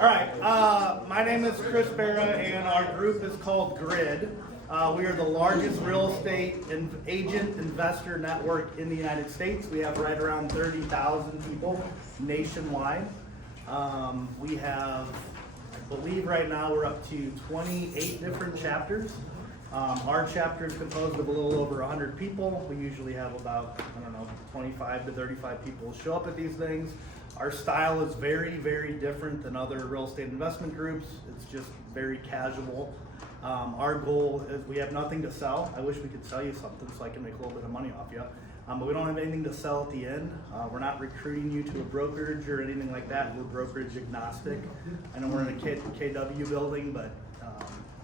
All right, my name is Chris Berra, and our group is called Grid. We are the largest real estate agent investor network in the United States. We have right around 30,000 people nationwide. We have, I believe right now we're up to 28 different chapters. Our chapter is composed of a little over 100 people. We usually have about, 25 to 35 people show up at these things. Our style is very, very different than other real estate investment groups. It's just very casual. Our goal is we have nothing to sell. I wish we could sell you something so I can make a little bit of money off you. But we don't have anything to sell at the end. We're not recruiting you to a brokerage or anything like that. We're brokerage agnostic. I know we're in a KW building, but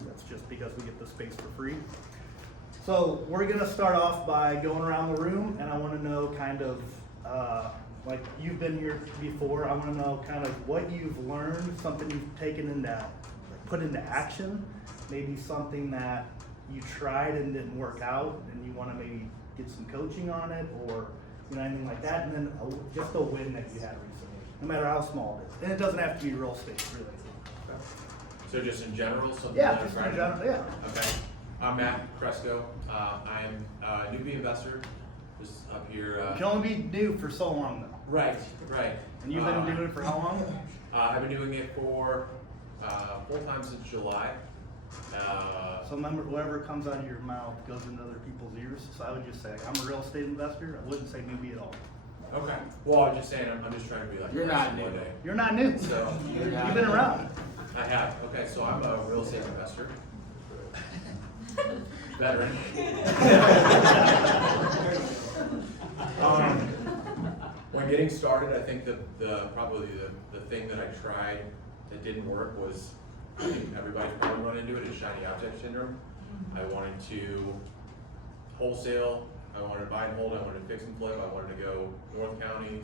that's just because we get the space for free. So we're gonna start off by going around the room, and I wanna know kind of, like you've been here before, I wanna know kind of what you've learned, something you've taken into, put into action, maybe something that you tried and didn't work out, and you wanna maybe get some coaching on it, or anything like that, and then just a win that you had recently, no matter how small it is. And it doesn't have to be real estate, really. So just in general, something Yeah, that just I tried in general, yeah. Okay. I'm Matt Cresco. I'm a newbie investor. Just up here. You can only be new for so long though. Right. And you've been doing it for how long? I've been doing it for full time since July. So remember, whatever comes out of your mouth goes into other people's ears. So I would just say, I'm a real estate investor. I wouldn't say newbie at all. Okay. Well, I'm just saying, I'm just trying to be like You're not new. one day. You're not new. So You've been around. I have. Okay, so I'm a real estate investor. Veteran. When getting started, I think probably the thing that I tried that didn't work was, I think everybody's probably run into it, is shiny object syndrome. I wanted to wholesale, I wanted to buy and hold, I wanted to fix and flip, I wanted to go North County,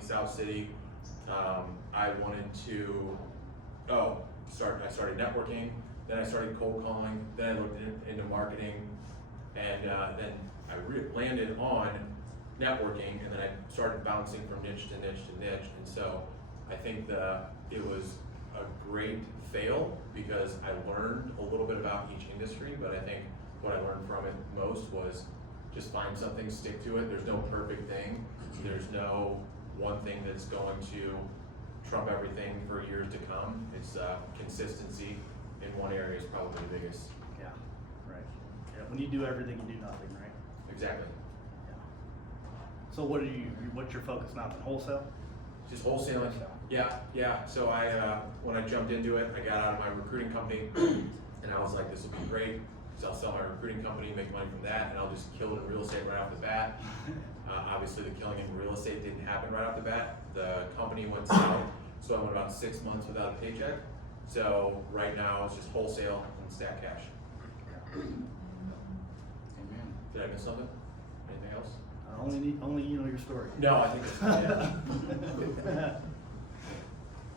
South City. I wanted to, I started networking, then I started cold calling, then I looked into marketing, and then I landed on networking, and then I started bouncing from niche to niche to niche. And so I think it was a great fail because I learned a little bit about each industry, but I think what I learned from it most was just find something, stick to it. There's no perfect thing. There's no one thing that's going to trump everything for years to come. It's consistency in one area is probably the biggest. Yeah, right. Yeah, when you do everything, you do nothing, right? Exactly. Yeah. So what's your focus now? Wholesale? Just wholesaling. Yeah. So when I jumped into it, I got out of my recruiting company, and I was like, this will be great. So I'll sell my recruiting company, make money from that, and I'll just kill it in real estate right off the bat. Obviously, the killing in real estate didn't happen right off the bat. The company went south, so I went about 6 months without a paycheck. So right now, it's just wholesale and stack cash. Amen. Did I miss something? Anything else? Only you know your story. No, I think it's yeah.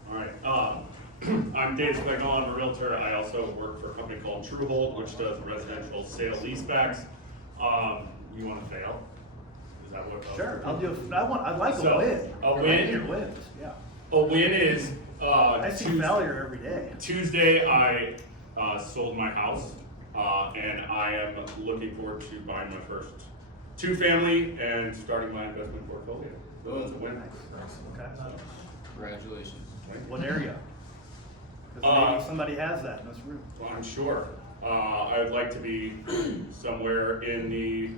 All right, I'm Dave Spignall, I'm a realtor. I also work for a company called TrueHold, which does residential sale leasebacks. You want to fail? Is that what? Sure, I'll do. I'd like a win. A win? Your wins. Yeah. A win is I see failure every day. Tuesday. I sold my house, and I am looking forward to buying my first 2-family and starting my investment portfolio. So it's a win. Okay. Congratulations. What area? 'Cause maybe somebody has that in this room. Well, I'm sure. I would like to be somewhere in the.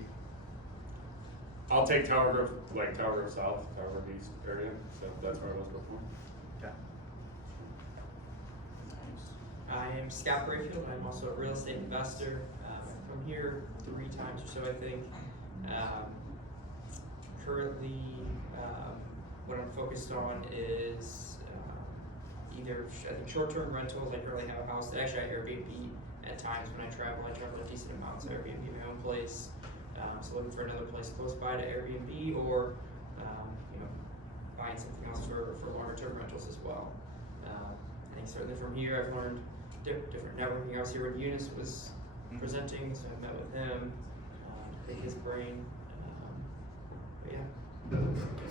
I'll take Tower Grove, like Tower Grove South, Tower Grove East area. So that's where I was before. Okay. I am Scott Brayfield. I'm also a real estate investor. I'm here 3 times or so, I think. Currently, what I'm focused on is either short-term rentals. I currently have a house that actually I Airbnb at times when I travel. I travel a decent amount, so Airbnb my own place. So looking for another place close by to Airbnb, or buying something else for longer-term rentals as well. I think certainly from here I've learned different networking. I was here when Eunice was presenting, so I met with him, pick his brain. But yeah.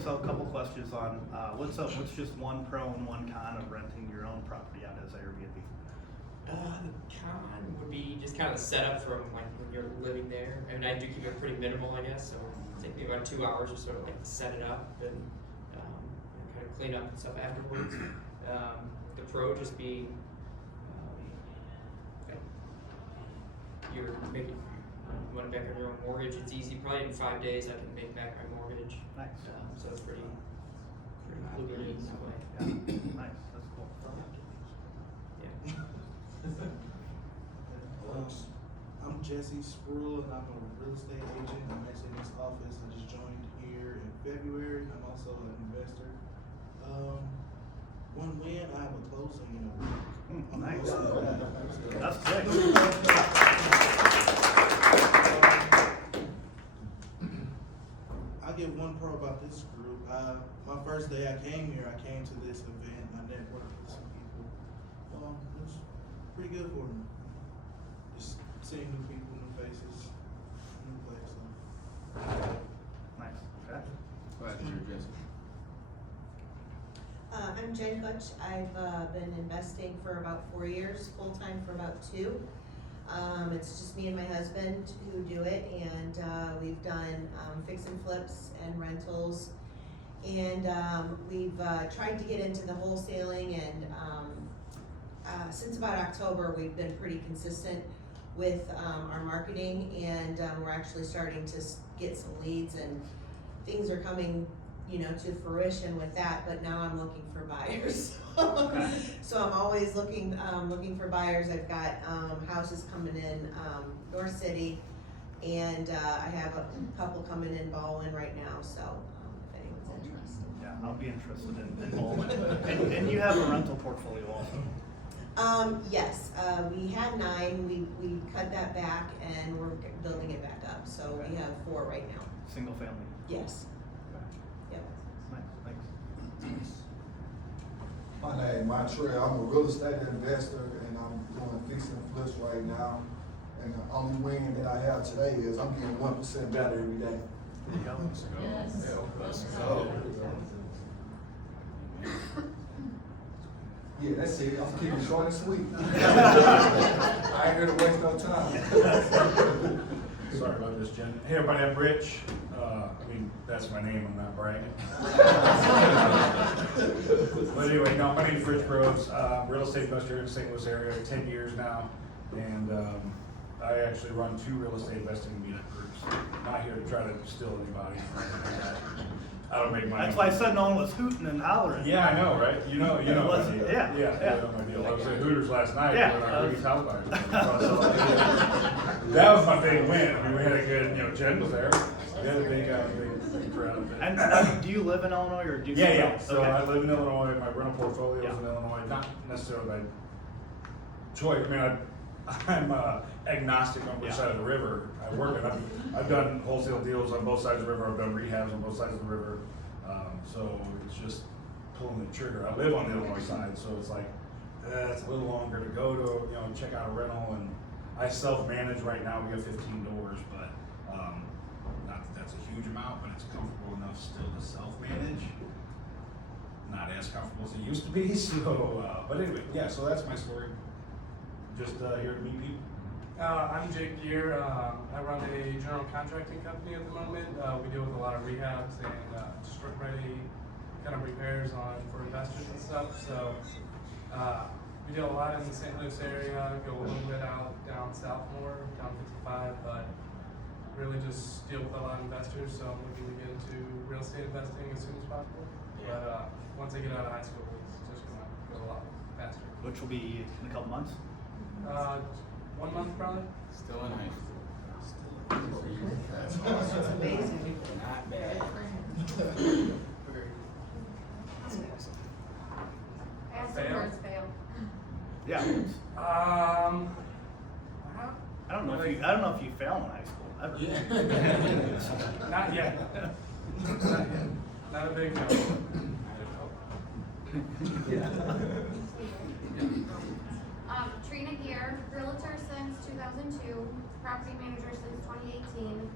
so a couple questions on, what's just one pro and one con of renting your own property out as Airbnb? The con would be just kind of the setup from like when you're living there. I mean, I do keep it pretty minimal, I guess, so it take me about 2 hours just sort of like to set it up and kind of clean up and stuff afterwards. The pro just being like you're making, you want to back on your own mortgage, it's easy. Probably in 5 days I can make back my mortgage. Nice. So it's pretty lucrative in that way. Yeah, nice, that's cool. Yeah. I'm Jesse Spruill, and I'm a real estate agent. I'm actually in this office. I just joined here in February. I'm also an investor. One win, I have a closing in a week. Nice. So, That's quick. I'll give one pro about this group. My first day I came here, I came to this event. I networked with some people. It was pretty good for me. Just seeing new people, new faces, new place. So. Nice, okay. Glad to hear, Jesse. I'm Jen Kutch. I've been investing for about 4 years, full-time for about 2. It's just me and my husband who do it, and we've done fix and flips and rentals. And we've tried to get into the wholesaling, and since about October, we've been pretty consistent with our marketing, and we're actually starting to get some leads, and things are coming, you know, to fruition with that. But now I'm looking for buyers. So I'm always looking for buyers. I've got houses coming in North City, and I have a couple coming in Baldwin right now. So if anyone's interested. Yeah, I'll be interested in Baldwin. And you have a rental portfolio also? Yes, we have 9. We cut that back, and we're building it back up. So we have 4 right now. Single family? Yes. Yep. Nice, thanks. My name, Montreal. I'm a real estate investor, and I'm doing fix and flips right now. And the only win that I have today is I'm getting 1% better every day. There you go. Let's go. Yeah, that's it. I'm keeping it short and sweet. I ain't here to waste no time. Sorry about this, Jen. Hey, everybody, I'm Rich. That's my name, I'm not bragging. But anyway, no, my name's Rich Groves. Real estate investor in the St. Louis area, 10 years now. And I actually run 2 real estate investing meetup groups. Not here to try to steal anybody. I don't make money. That's why I said no one was hooting and hollering. Yeah, I know, right? You know It was- my deal. yeah, You know my deal. I was at Hooters last night. Yeah. When our biggest house buyers. That was my big win. I mean, we had a good, Jen was there. We had a big crowd. And do you live in Illinois or do you? Yeah. So Okay. I live in Illinois. My rental portfolio is Yeah. in Illinois. Not necessarily by choice. I mean, I'm agnostic on which Yeah. side of the river I work in. I've done wholesale deals on both sides of the river. I've done rehabs on both sides of the river. So it's just pulling the trigger. I live on the Illinois side, so it's like it's a little longer to go to check out a rental. And I self-manage right now. We have 15 doors, but not that that's a huge amount, but it's comfortable enough still to self-manage. Not as comfortable as it used to be. So, but anyway, yeah. So that's my story. Just here to meet people. I'm Jake Gear. I run a general contracting company at the moment. We deal with a lot of rehabs and ready kind of repairs for investors and stuff. So we deal a lot in the St. Louis area, go a little bit out down south more, down 55, but really just deal with a lot of investors. So I'm looking to get into real estate investing as soon as possible. Yeah. But once I get out of high school, it's just going to go a lot faster. Which will be in a couple months? 1 month probably. Still in high school. That's amazing. Not bad. Pass Fail. or words fail. Yeah. I don't know if you fail in high school ever. Not yet. Not yet. Not a big no. Trina Gear, realtor since 2002, property manager since 2018.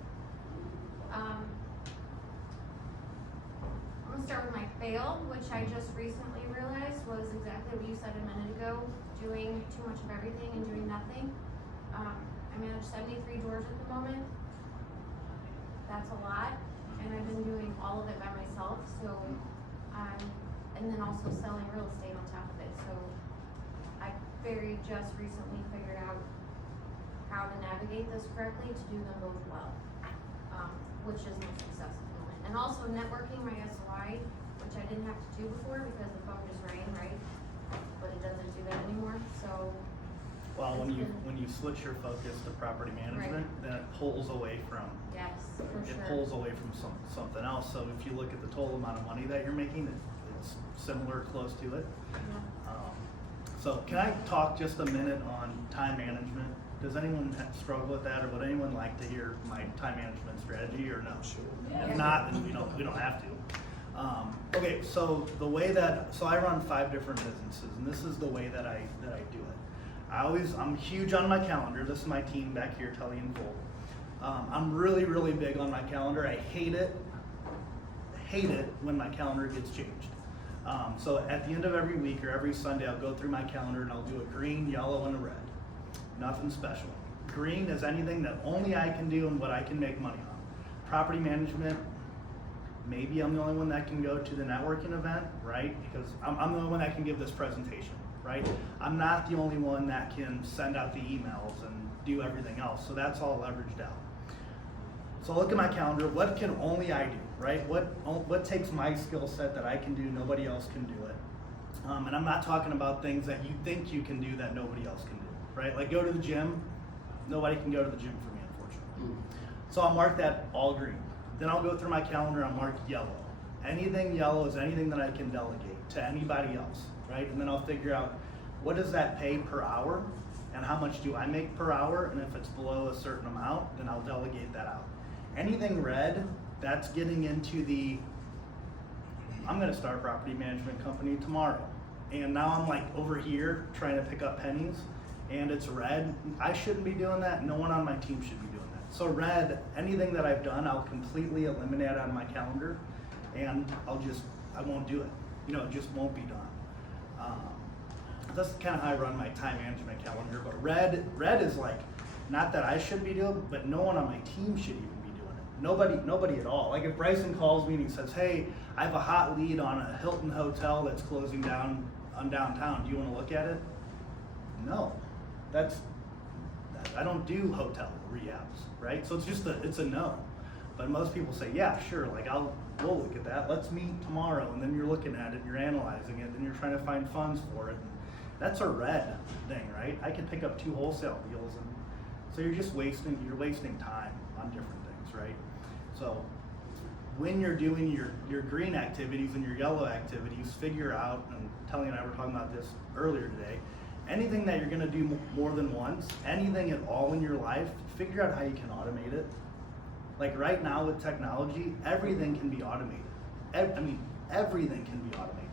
gonna start with my fail, which I just recently realized was exactly what you said a minute ago, doing too much of everything and doing nothing. I manage 73 doors at the moment. That's a lot, and I've been doing all of it by myself, so, and then also selling real estate on top of it, so I just recently figured out how to navigate this correctly to do them both well, which is my success at the moment. And also networking my SOI, which I didn't have to do before because the phone just rang, right? But it doesn't do that anymore, so. Well, when you switch your focus to property management, then it pulls away from. Yes, for It sure. pulls away from something else. So if you look at the total amount of money that you're making, it's similar, close to it. Yeah. So can I talk just a minute on time management? Does anyone struggle with that, or would anyone like to hear my time management strategy, or no? Sure. If not, then we don't have to. Okay, so so I run 5 different businesses, and this is the way that I do it. I'm huge on my calendar. This is my team back here, Tellee and Full. I'm really, really big on my calendar. I hate it when my calendar gets changed. So at the end of every week or every Sunday, I'll go through my calendar and I'll do a green, yellow, and a red. Nothing special. Green is anything that only I can do and what I can make money on. Property management, maybe I'm the only one that can go to the networking event, right? Because I'm the only one that can give this presentation, right? I'm not the only one that can send out the emails and do everything else. So that's all leveraged out. So look at my calendar. What can only I do, right? What takes my skill set that I can do, nobody else can do it. And I'm not talking about things that you think you can do that nobody else can do, right? Like go to the gym. Nobody can go to the gym for me, unfortunately. So I'll mark that all green. Then I'll go through my calendar, I'll mark yellow. Anything yellow is anything that I can delegate to anybody else, right? And then I'll figure out what does that pay per hour and how much do I make per hour, and if it's below a certain amount, then I'll delegate that out. Anything red, that's getting into I'm gonna start a property management company tomorrow. And now I'm like over here trying to pick up pennies and it's red. I shouldn't be doing that. No one on my team should be doing that. So red, anything that I've done, I'll completely eliminate on my calendar and I won't do it. It just won't be done. That's kind of how I run my time management calendar. But red is like, not that I should be doing, but no one on my team should even be doing it. Nobody at all. Like if Bryson calls me and he says, hey, I have a hot lead on a Hilton hotel that's closing down on downtown. Do you want to look at it? No, I don't do hotel rehabs, right? So it's a no. But most people say, yeah, sure, like we'll look at that. Let's meet tomorrow. And then you're looking at it, you're analyzing it, and you're trying to find funds for it. And that's a red thing, right? I could pick up 2 wholesale deals, and so you're just wasting time on different things, right? So when you're doing your green activities and your yellow activities, figure out, and Tellee and I were talking about this earlier today, anything that you're gonna do more than once, anything at all in your life, figure out how you can automate it. Like right now with technology, everything can be automated. Everything can be automated.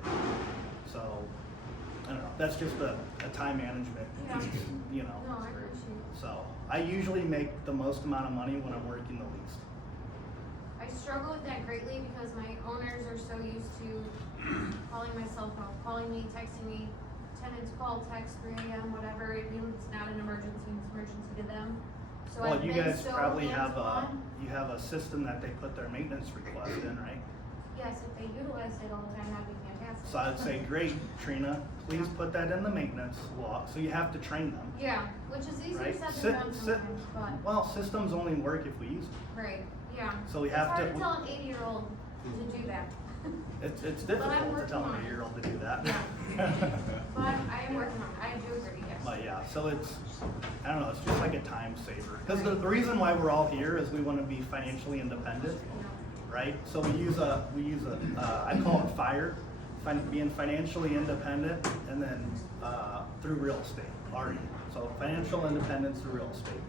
So, I don't know, that's just a time management, No, I appreciate it. So, I usually make the most amount of money when I'm working the least. I struggle with that greatly because my owners are so used to calling my cell phone, calling me, texting me, tenants call, text, 3 a.m., whatever, even if it's not an emergency, it's emergency to them. So Well, I've you been guys so probably have hands-on. a system that they put their maintenance request in, right? Yes, if they utilized it all the time, that'd be fantastic. So I'd say, great, Trina, please put that in the maintenance log, so you have to train them, Yeah, which is easier right? said than done sometimes, but, Well, systems only work if we use them. right, yeah. So we have to- It's hard to tell an 80-year-old to do that. It's I'm difficult to working tell on an it. 8-year-old to do that. Yeah. But I am working on it, I do agree, yes. But yeah, so I don't know, it's just like a time saver. Because the reason why we're all here is we want to be financially independent, right? So we use I call it FIRE, being financially independent, and then through real estate, RE. So financial independence through real estate.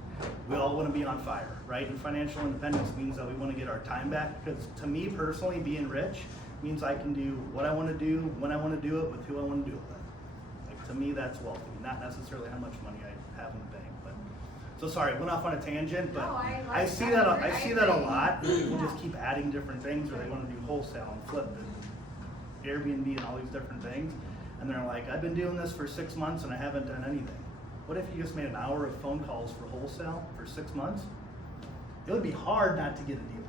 We all want to be on fire, right? And financial independence means that we want to get our time back, because to me personally, being rich means I can do what I want to do, when I want to do it, with who I want to do it with. Like to me, that's wealthy, not necessarily how much money I have in the bank. But So sorry, went off on a tangent, but No, I I like see that. that, I I see that a agree. lot. People Yeah. just keep adding different things, or they wanna do wholesale and flip it, Airbnb and all these different things. And they're like, I've been doing this for 6 months and I haven't done anything. What if you just made an hour of phone calls for wholesale for 6 months? It would be hard not to get a deal.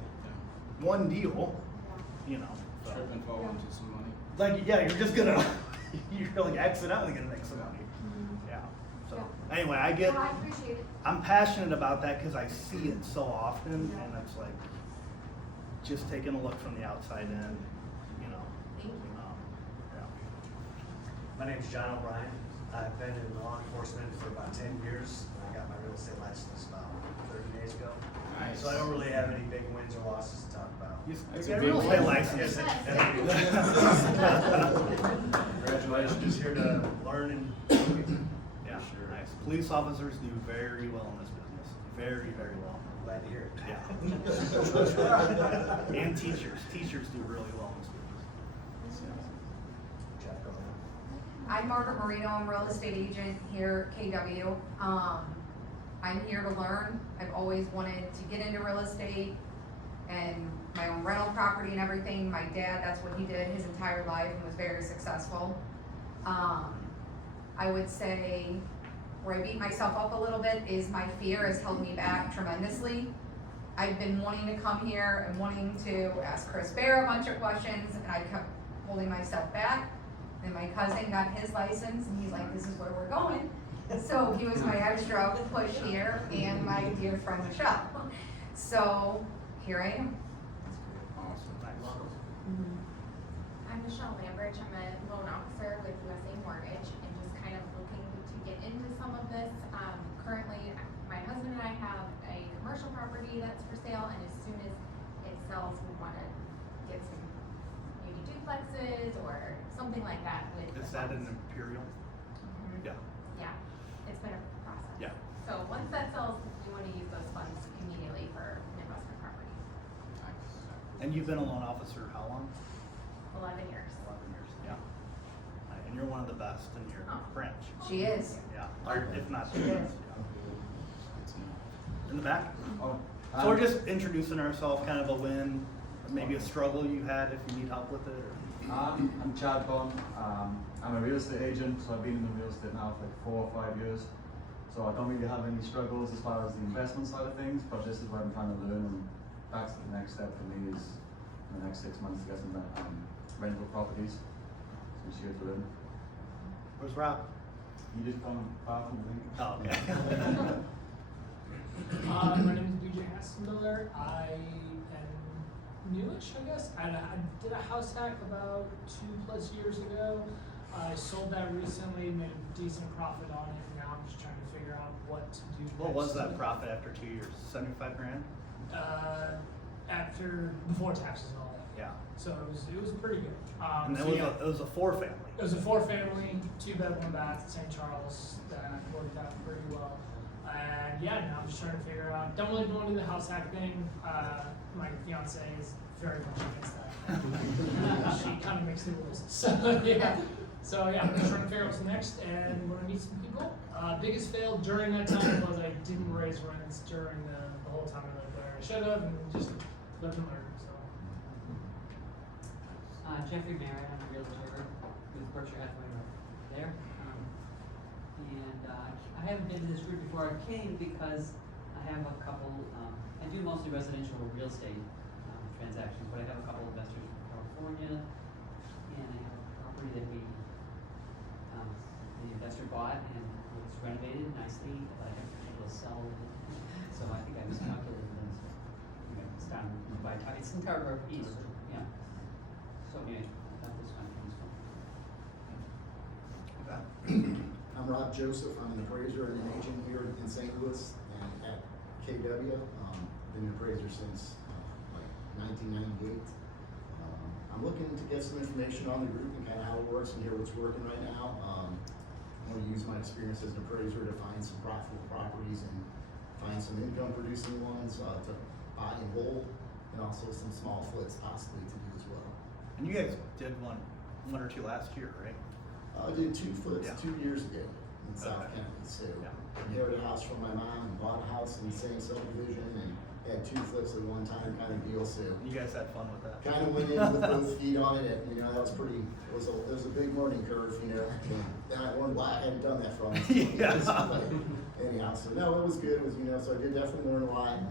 One deal, you know, so. Trip and fall into some money. Like, yeah, you're just gonna, you're like accidentally gonna make some money. Yeah, so, anyway, I get, No, I appreciate it. I'm passionate about that because I see it so often, and it's like, just taking a look from the outside in, you know. Thank you. Yeah. My name's John O'Brien. I've been in law enforcement for about 10 years. I got my real estate license about 30 days ago. Nice. So I don't really have any big wins or losses to talk about. You That's get a a big real estate one. license. Congratulations. Just here to learn and Yeah, nice. Police officers do very well in this business. Very, very well. glad to hear it. Yeah. And teachers do really well in this business. Jeff, go ahead. I'm Margaret Marino, I'm a real estate agent here at KW. I'm here to learn. I've always wanted to get into real estate and my own rental property and everything. My dad, that's what he did his entire life and was very successful. I would say where I beat myself up a little bit is my fear has held me back tremendously. I've been wanting to come here and wanting to ask Chris Berra a bunch of questions, and I kept holding myself back. And my cousin got his license, and he's like, this is where we're going. So he was my extra push here, and my dear friend Michelle. So here I am. Awesome. I'm Michelle Lambert. I'm a loan officer with USA Mortgage and just kind of looking to get into some of this. Currently, my husband and I have a commercial property that's for sale, and as soon as it sells, we want to get some maybe duplexes or something like that with. Is the that an funds. Imperial? Mhm. Yeah. Yeah, it's been a process. Yeah. So once that sells, we want to use those funds immediately for an investment property. And you've been a loan officer how long? 11 years. 11 years, yeah. And you're one of the best in your Oh. branch. She is. Yeah, or if not the best, yeah. In the back? Oh, So we're just introducing ourselves, kind of a win, maybe a struggle you had if you need help with it, or? I'm Chad Bond. I'm a real estate agent, so I've been in the real estate now for like 4 or 5 years. So I don't really have any struggles as far as the investment side of things, but this is what I'm trying to learn, and that's the next step for me is in the next 6 months to get some rental properties. So I'm just here to learn. Where's Rob? You just come far from the link. Oh, okay. My name is BJ Hassenmiller. I am newish, I guess. I did a house hack about 2+ years ago. I sold that recently, made a decent profit on it. Now I'm just trying to figure out what to do. What was next. that profit after 2 years? 75 grand? Before taxes and all that. Yeah. So it was pretty good. And so it yeah. was a 4-family. It was a 4-family, 2-bed, 1-bath, St. Charles, that worked out pretty well. And yeah, now I'm just trying to figure out, don't really want to do the house hack thing. My fiance is very much against that. She kind of makes the rules. So yeah, I'm just trying to figure out what's next, and we're gonna meet some people. Biggest fail during that time was I didn't raise rents during the whole time I lived there. I should have, and just lived and learned, so. Jeffrey Merritt, I'm a realtor with Berkshire Hathaway there. I haven't been to this group before. I came because I have a couple, I do mostly residential real estate transactions, but I have a couple investors from California, and I have a property that the investor bought and was renovated nicely, but I haven't been able to sell it. So I think I miscalculated them. So, it's down by, it's in Tower Grove East, yeah. So anyway, I thought this one was fun. I'm Rob Joseph. I'm an appraiser and an agent here in St. Louis and at KW. Been an appraiser since like 1998. I'm looking to get some information on the group and kind of how it works and hear what's working right now. I want to use my experience as an appraiser to find some profitable properties and find some income producing ones to buy and hold, and also some small flips possibly to do as well. And you guys did one or two last year, right? I did 2 flips Yeah. 2 years ago. in South Okay. County, so. Yeah. Inherited a house from my mom and bought a house in the same subdivision and had 2 flips at one time kind of deal, so. You guys had fun with that? Kind of went in with both feet on it, and, you know, that was pretty, it was a big learning curve, you know, and I learned why I hadn't done that from. Yeah. Anyhow, so no, it was good, it was, you know, so I did definitely learn a lot, and,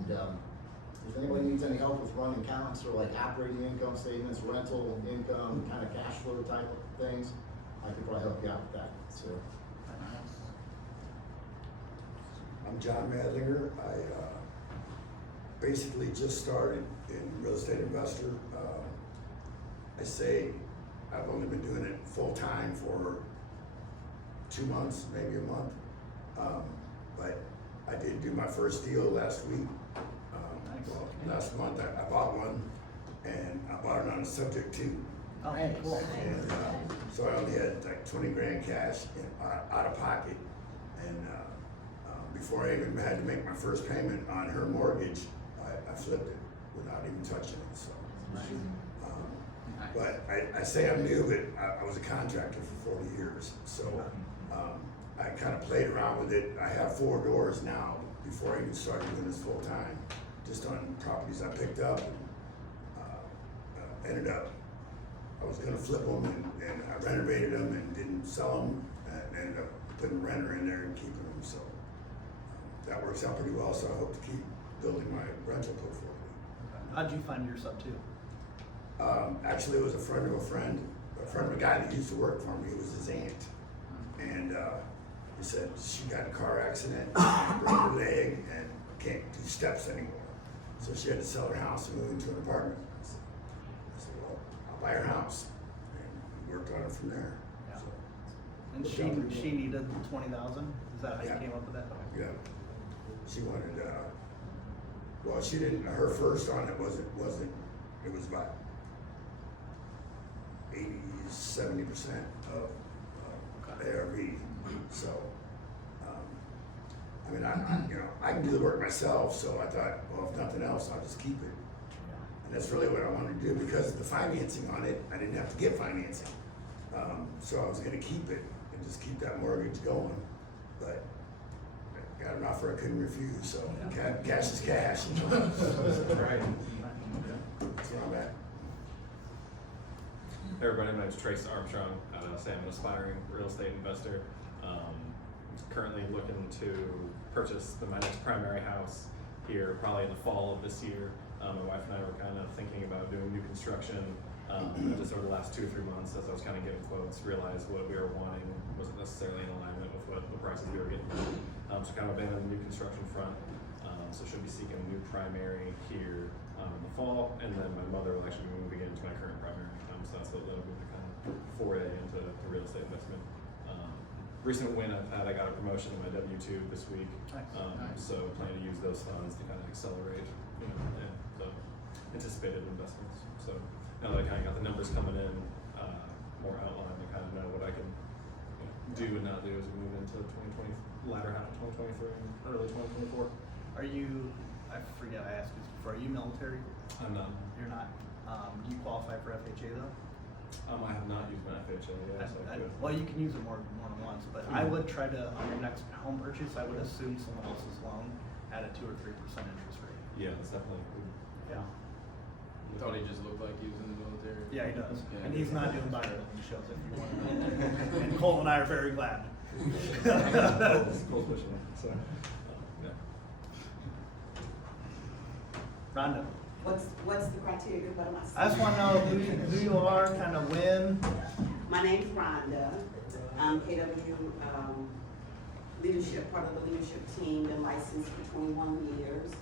if anybody needs any help with running accounts or like operating income statements, rental income, kind of cash flow type of things, I could probably help you out with that, so. I'm John Madlinger. I basically just started in real estate investor. I say I've only been doing it full time for 2 months, maybe a month. But I did do my first deal last week. Well, last month I bought one, and I bought it on a subject to. Oh, cool. And so I only had like 20 grand cash out of pocket, and before I even had to make my first payment on her mortgage, I flipped it without even touching it. So, but I say I'm new, but I was a contractor for 40 years, so I kind of played around with it. I have 4 doors now. Before I even started doing this full time, just on properties I picked up, and ended up. I was gonna flip them, and I renovated them and didn't sell them, and ended up putting a renter in there and keeping them. So that works out pretty well. So I hope to keep building my rental portfolio. How'd you find your sub two? Actually, it was a friend of a guy that used to work for me. It was his aunt, and he said she got in a car accident, broke her leg, and can't do steps anymore. So she had to sell her house and move into an apartment. I said, well, I'll buy her house, and we worked on it from there. Yeah. So, And she needed 20,000. Is that how you came up with that? yeah, she wanted. Well, she didn't. Her first on it wasn't. It was about 80-70% of ARV. So, I mean, I can do the work myself. So I thought, well, if nothing else, I'll just keep it. And that's really what I wanted to do, because of the financing on it, I didn't have to get financing. So I was going to keep it and just keep that mortgage going. But I got an offer I couldn't refuse. So cash is cash. Right. That's where I'm at. Hey everybody, my name's Trace Armstrong. I'm an aspiring real estate investor. Currently looking to purchase my next primary house here, probably in the fall of this year. My wife and I were kind of thinking about doing new construction. Just over the last 2 or 3 months, as I was kind of getting quotes, realized what we were wanting wasn't necessarily in alignment with what the prices we were getting. So kind of been on the new construction front. So should be seeking a new primary here in the fall, and then my mother will actually be moving into my current primary. So that's what led me to kind of foray into real estate investment. Recent win I've had, I got a promotion in my W-2 this week. So plan to use those funds to kind of accelerate, the anticipated investments. So now that I kind of got the numbers coming in, more outlined, I kind of know what I can do and not do as we move into 2020, latter half of 2023 and early 2024. Are you? I forget I asked this before. Are you military? I'm not. You're not. Do you qualify for FHA though? I have not used my FHA yet, so I could. Well, you can use it more than once, but I would try to, on your next home purchase, I would assume someone else's loan at a 2 or 3% interest rate. Yeah, that's definitely. Yeah. I thought he just looked like he was in the military. Yeah, he does. Yeah. And he's not doing better than he shows, if you want to know. And Cole and I are very glad. Cole's pushing it, so, yeah. Rhonda. What's the criteria to go to my I just want to know who you are, kind of when. My name's Rhonda. I'm KW leadership, part of the leadership team, been licensed for 21 years.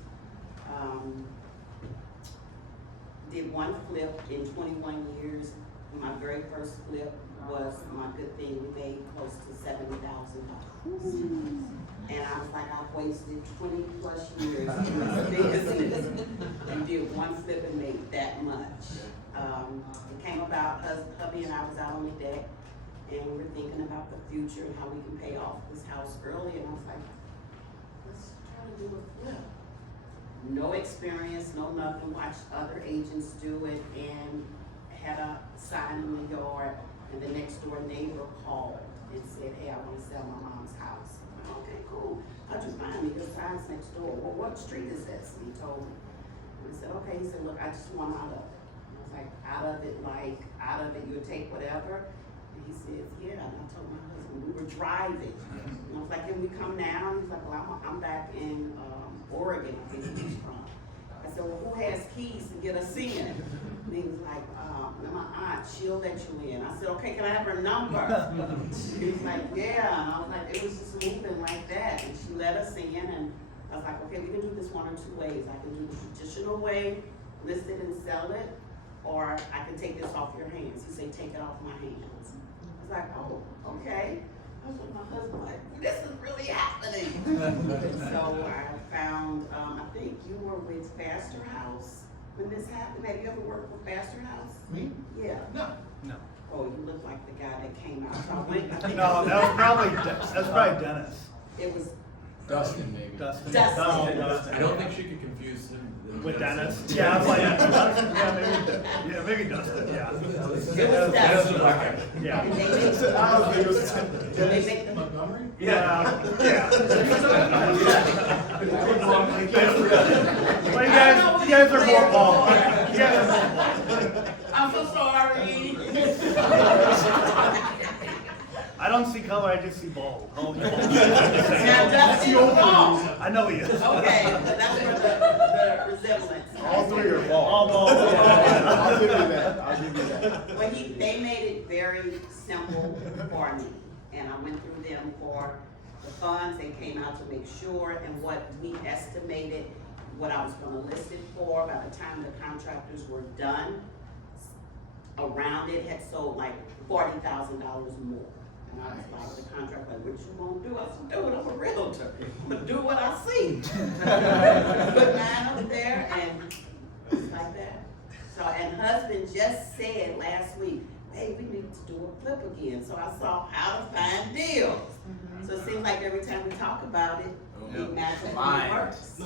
Did one flip in 21 years. My very first flip was my good thing. We made close to $70,000. And I was like, I've wasted 20 plus years in this business and did one flip and made that much. It came about because hubby and I was out on the deck and we were thinking about the future and how we can pay off this house early. And I was like, let's try to do a flip. No experience, no nothing. Watched other agents do it and had a sign in the yard. And the next door neighbor called and said, hey, I wanna sell my mom's house. I went, okay, cool. I'll just find me, this house next door. Well, what street is this? And he told me. And I said, okay. He said, look, I just want out of it. I was like, out of it, you'll take whatever? And he says, yeah. And I told my husband, we were driving. And I was like, can we come now? He's like, well, I'm back in Oregon, I think he's from. I said, well, who has keys to get us in? And he was like, my aunt, she'll let you in. I said, okay, can I have her number? He was like, yeah. And I was like, it was just moving like that. And she let us in, and I was like, okay, we can do this one or two ways. I can do the traditional way, list it and sell it, or I can take this off your hands. He said, take it off my hands. I was like, oh, okay. I was with my husband, like, this is really happening. So I found, I think you were with Faster House when this happened. Have you ever worked with Faster House? Me? Yeah. No. Oh, you look like the guy that came out. So I went, I think No, that was probably Dennis. it was Dustin, maybe. Dustin. Dustin. I don't think she could confuse him With Dennis? Yeah, I was like, yeah, maybe Dustin, yeah. It was Dustin. Yeah. And they make Montgomery? Yeah, yeah. Well, you guys are more bald. You guys are more bald. I'm so sorry. I don't see color, I just see bald. Oh, you're bald. Now, Dustin is bald. I know he is. Okay, but that's where the resemblance. All three are bald. All bald. I'll give you that, I'll give you that. Well, they made it very simple for me, and I went through them for the funds. They came out to make sure, and what we estimated, what I was gonna list it for, by the time the contractors were done, around it had sold like $40,000 more. And I was like, the contract, like, what you gonna do? I said, dude, I'm a realtor. I'm gonna do what I see. Put mine up there, and it's like that. So, and husband just said last week, hey, we need to do a flip again. So I saw how to find deals. So it seems like every time we talk about it, it magically works.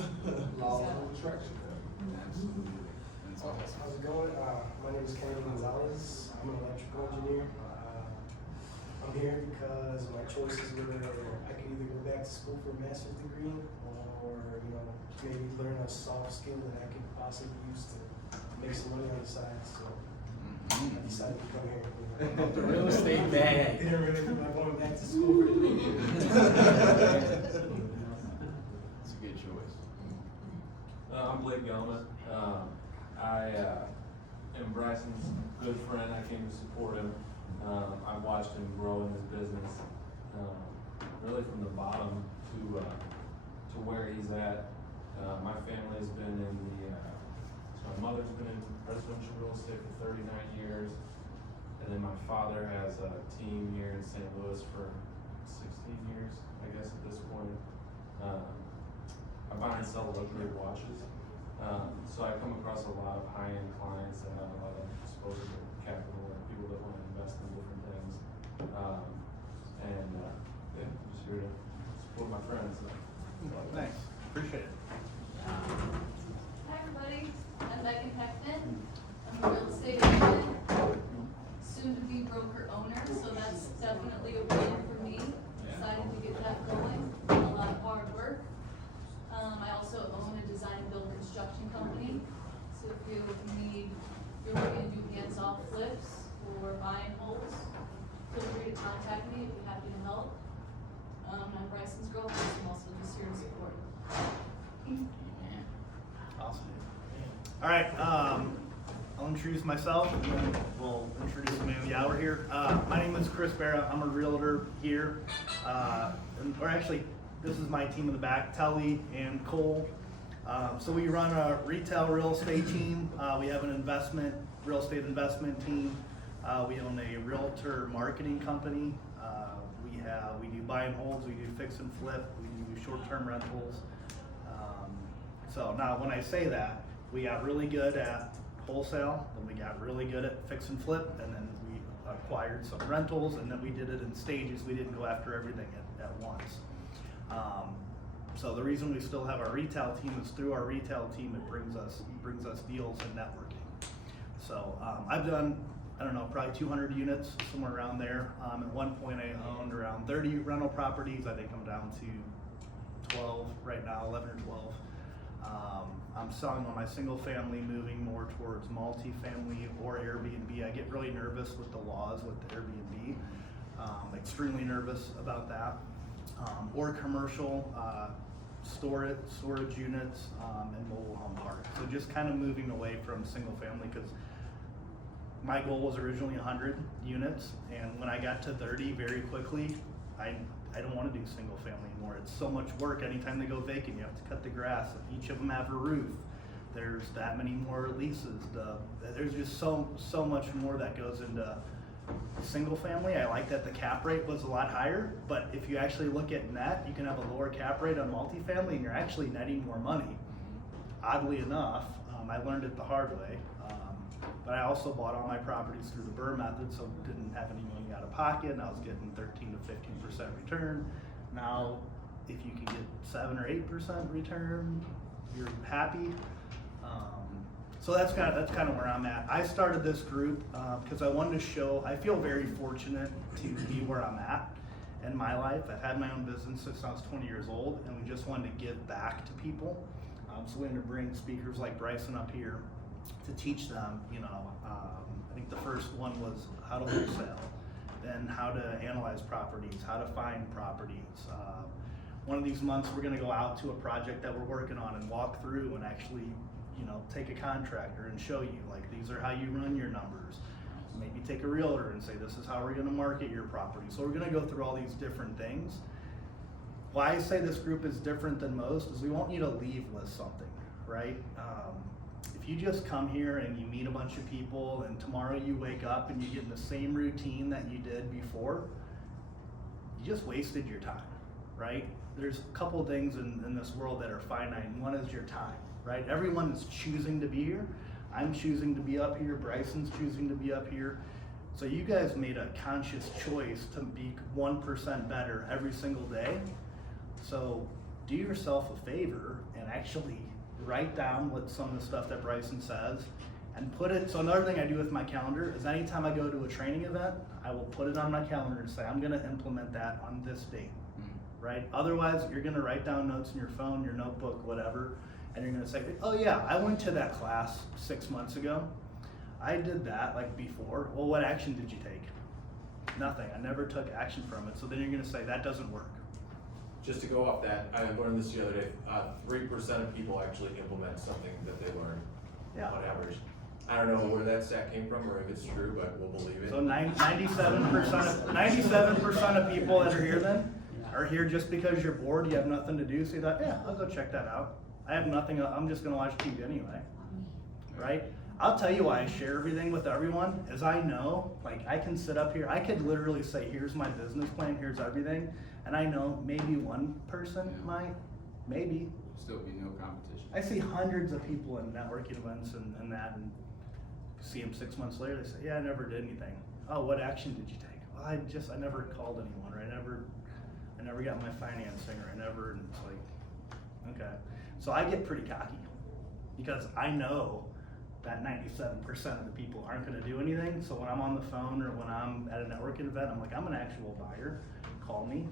Law of attraction. Absolutely. How's it going? My name is Kennedy Gonzalez. I'm an electrical engineer. I'm here because my choices were I could either go back to school for a master's degree or, maybe learn a soft skill that I could possibly use to make some money on the side. So I decided to come here. The real estate bag. Didn't really feel like going back to school for the That's a good choice. I'm Blake Gelman. I am Bryson's good friend. I came to support him. I've watched him grow in his business, really from the bottom to where he's at. My family has been in so my mother's been in residential real estate for 39 years, and then my father has a team here in St. Louis for 16 years, I guess at this point. I buy and sell luxury watches. So I come across a lot of high-end clients that have a lot of disposable capital and people that want to invest in different things. Yeah, just here to support my friends. Thanks, appreciate it. Hi everybody, I'm Megan Heckman. I'm a real estate agent, soon to be broker owner, so that's definitely a win for me. Decided to get that going, a lot of hard work. I also own a design and build construction company, so if you're looking to do hands-off flips or buy and holds, feel free to contact me, I'd be happy to help. I'm Bryson's girlfriend, so I'm also just here to support. Awesome. All right, I'll introduce myself and then we'll introduce the man of the hour here. My name is Chris Berra. I'm a realtor here. Or actually, this is my team in the back, Tellee and Cole. So we run a retail real estate team. We have an real estate investment team. We own a realtor marketing company. We do buy and holds, we do fix and flip, we do short-term rentals. So now when I say that, we got really good at wholesale, then we got really good at fix and flip, and then we acquired some rentals, and then we did it in stages. We didn't go after everything at once. So the reason we still have our retail team is through our retail team, it brings us deals and networking. So I I don't know, probably 200 units, somewhere around there. At one point I owned around 30 rental properties. I think I'm down to 12 right now, 11 or 12. I'm selling on my single family, moving more towards multi-family or Airbnb. I get really nervous with the laws with the Airbnb. Extremely nervous about that. Or commercial storage units and mobile home parks. So just kind of moving away from single family, because my goal was originally 100 units, and when I got to 30 very quickly, I don't want to do single family anymore. It's so much work. Anytime they go vacant, you have to cut the grass. Each of them have a roof. There's that many more leases. There's just so much more that goes into single family. I like that the cap rate was a lot higher, but if you actually look at net, you can have a lower cap rate on multifamily and you're actually netting more money. Oddly enough, I learned it the hard way, but I also bought all my properties through the Berra method, so didn't have any money out of pocket, and I was getting 13 to 15% return. Now, if you can get 7 or 8% return, you're happy. So that's kind of where I'm at. I started this group because I wanted to show, I feel very fortunate to be where I'm at in my life. I've had my own business since I was 20 years old, and we just wanted to give back to people. So we wanted to bring speakers like Brysan up here to teach them, I think the first one was how to wholesale, then how to analyze properties, how to find properties. One of these months we're gonna go out to a project that we're working on and walk through and actually take a contractor and show you, like, these are how you run your numbers. Maybe take a realtor and say, this is how we're gonna market your property. So we're gonna go through all these different things. Why I say this group is different than most is we want you to leave with something, right? If you just come here and you meet a bunch of people and tomorrow you wake up and you get in the same routine that you did before, you just wasted your time, right? There's a couple of things in this world that are finite, and one is your time. Right? Everyone is choosing to be here. I'm choosing to be up here. Brysan's choosing to be up here. So you guys made a conscious choice to be 1% better every single day. So do yourself a favor and actually write down what some of the stuff that Brysan says and put it. So another thing I do with my calendar is anytime I go to a training event, I will put it on my calendar and say, I'm going to implement that on this date. Right? Otherwise, you're going to write down notes in your phone, your notebook, whatever. And you're gonna say, oh yeah, I went to that class 6 months ago. I did that like before. Well, what action did you take? Nothing. I never took action from it. So then you're gonna say, that doesn't work. Just to go off that, I learned this the other day, 3% of people actually implement something that they learn on average. I don't know where that stat came from or if it's true, but we'll believe it. So 97% of people that are here then are here just because you're bored, you have nothing to do, so you thought, yeah, I'll go check that out. I have nothing, I'm just gonna watch TV anyway, right? I'll tell you why I share everything with everyone, is I know, like, I can sit up here, I could literally say, here's my business plan, here's everything, and I know maybe one person might, maybe. Still be no competition. I see hundreds of people in networking events and that, and see them 6 months later, they say, yeah, I never did anything. Oh, what action did you take? Well, I never called anyone, or I never got my financing, or and it's like, okay. So I get pretty cocky because I know that 97% of the people aren't going to do anything. So when I'm on the phone or when I'm at a networking event, I'm like, I'm an actual buyer. Call me,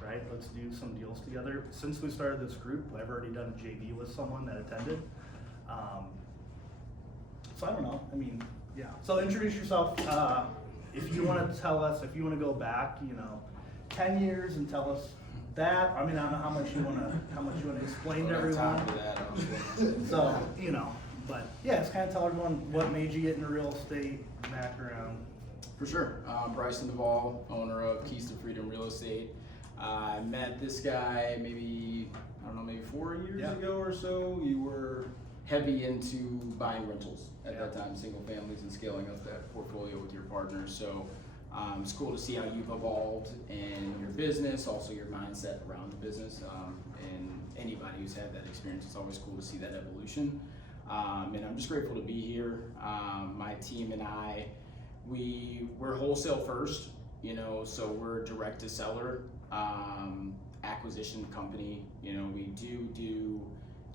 right? Let's do some deals together. Since we started this group, I've already done a JV with someone that attended. So I don't know. I mean, yeah. So introduce yourself. If you want to tell us, if you want to go back, 10 years and tell us that. I mean, I don't know how much you want to explain to everyone. So, but yeah, it's kind of tell everyone what made you get into real estate, background. For sure. Brysan DuVall, owner of Keys to Freedom Real Estate. I met this guy maybe 4 years ago or so. You were heavy into buying rentals at that time, single families, and scaling up that portfolio with your partners. So it's cool to see how you've evolved in your business, also your mindset around the business. And anybody who's had that experience, it's always cool to see that evolution. And I'm just grateful to be here. My team and I, we're wholesale first, so we're direct to seller acquisition company. We do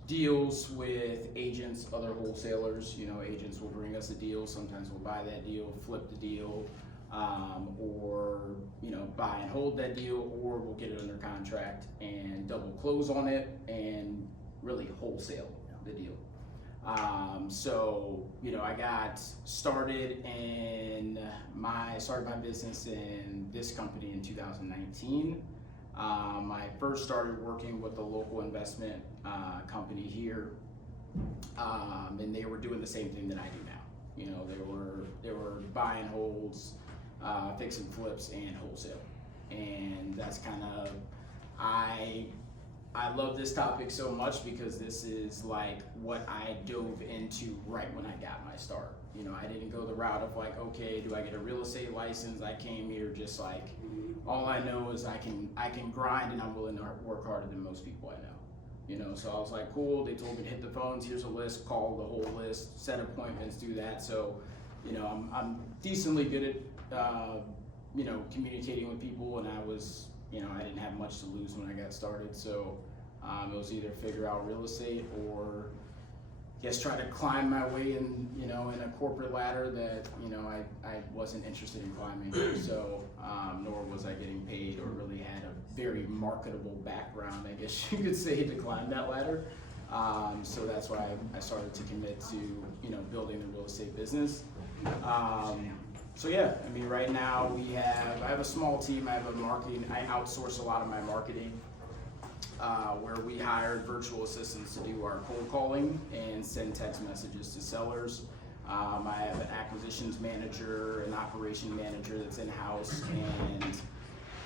deals with agents, other wholesalers. You know, agents will bring us a deal. Sometimes we'll buy that deal, flip the deal, or, you know, buy and hold that deal, or we'll get it under contract and double close on it and really wholesale the deal. So, you know, I got started started my business in this company in 2019. I first started working with a local investment company here, and they were doing the same thing that I do now. You know, they were buy and holds, fix and flips, and wholesale, and that's kind of I love this topic so much because this is like what I dove into right when I got my start. You know, I didn't go the route of like, okay, do I get a real estate license? I came here just like, all I know is I can grind, and I'm willing to work harder than most people I know. You know, so I was like, cool. They told me to hit the phones. Here's a list. Call the whole list. Set appointments. Do that. So, you know, I'm decently good at you know, communicating with people, and I was, you know, I didn't have much to lose when I got started. So it was either figure out real estate or guess try to climb my way in, you know, in a corporate ladder that, you know, I wasn't interested in climbing. So nor was I getting paid or really had a very marketable background, I guess you could say, to climb that ladder. So that's why I started to commit to, you know, building the real estate business. So yeah, I mean, right now I have a small team. I have a marketing, I outsource a lot of my marketing, where we hired virtual assistants to do our cold calling and send text messages to sellers. I have an acquisitions manager, an operation manager that's in-house, and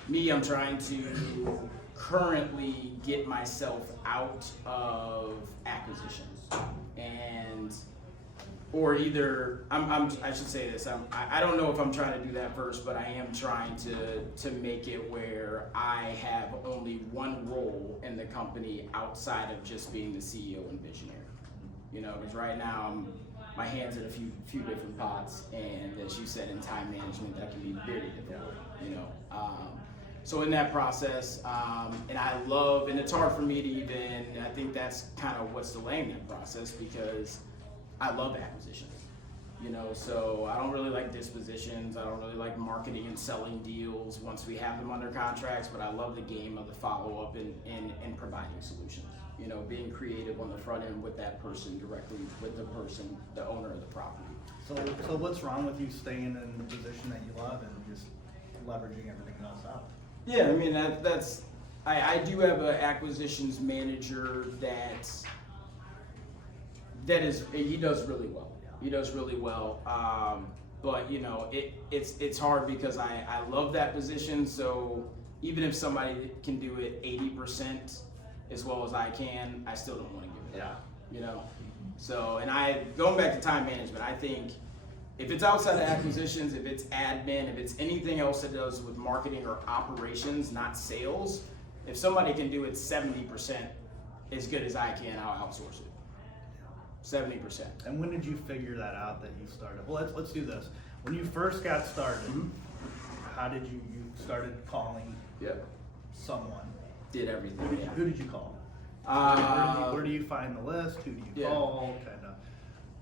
me, I'm trying to currently get myself out of acquisitions, and or either I should say this. I don't know if I'm trying to do that first, but I am trying to make it where I have only one role in the company outside of just being the CEO and visionary. You know, because right now my hands in a few different pots, and as you said, in time management, that can be very difficult. You know, so in that process, and I love, and it's hard for me to even. I think that's kind of what's delaying that process, because I love acquisitions, you know, so I don't really like dispositions. I don't really like marketing and selling deals once we have them under contracts, but I love the game of the follow-up and providing solutions, you know, being creative on the front end with that person, directly with the person, the owner of the property. So what's wrong with you staying in the position that you love and just leveraging everything else out? Yeah, I mean, I do have an acquisitions manager he does really well. He does really well. But you know, it's hard because I love that position. So even if somebody can do it 80% as well as I can, I still don't want to give it up. You know. So, and going back to time management, I think if it's outside of acquisitions, if it's admin, if it's anything else that does with marketing or operations, not sales, if somebody can do it 70% as good as I can, I'll outsource it. 70%. And when did you figure that out that you started? Well, let's do this. When you first got started, how did you started calling someone? Did everything. Who did you call? Where do you find the list? Who do you call? Kind of,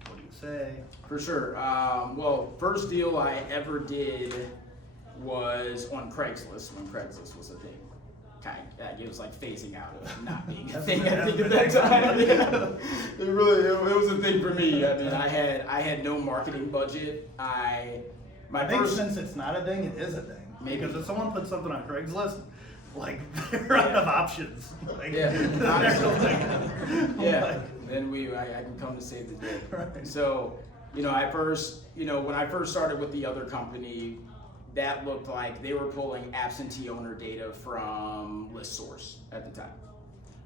what do you say? For sure. Well, first deal I ever did was on Craigslist, when Craigslist was a thing. It was like phasing out of not being a thing. I think at that time, it was a thing for me. I mean, I had no marketing budget. I think since it's not a thing, it is a thing. Maybe. Because if someone puts something on Craigslist, like they're out of options. Like, Then I can come to save the day. Right. So, you know, when I first started with the other company, that looked like they were pulling absentee owner data from ListSource at the time.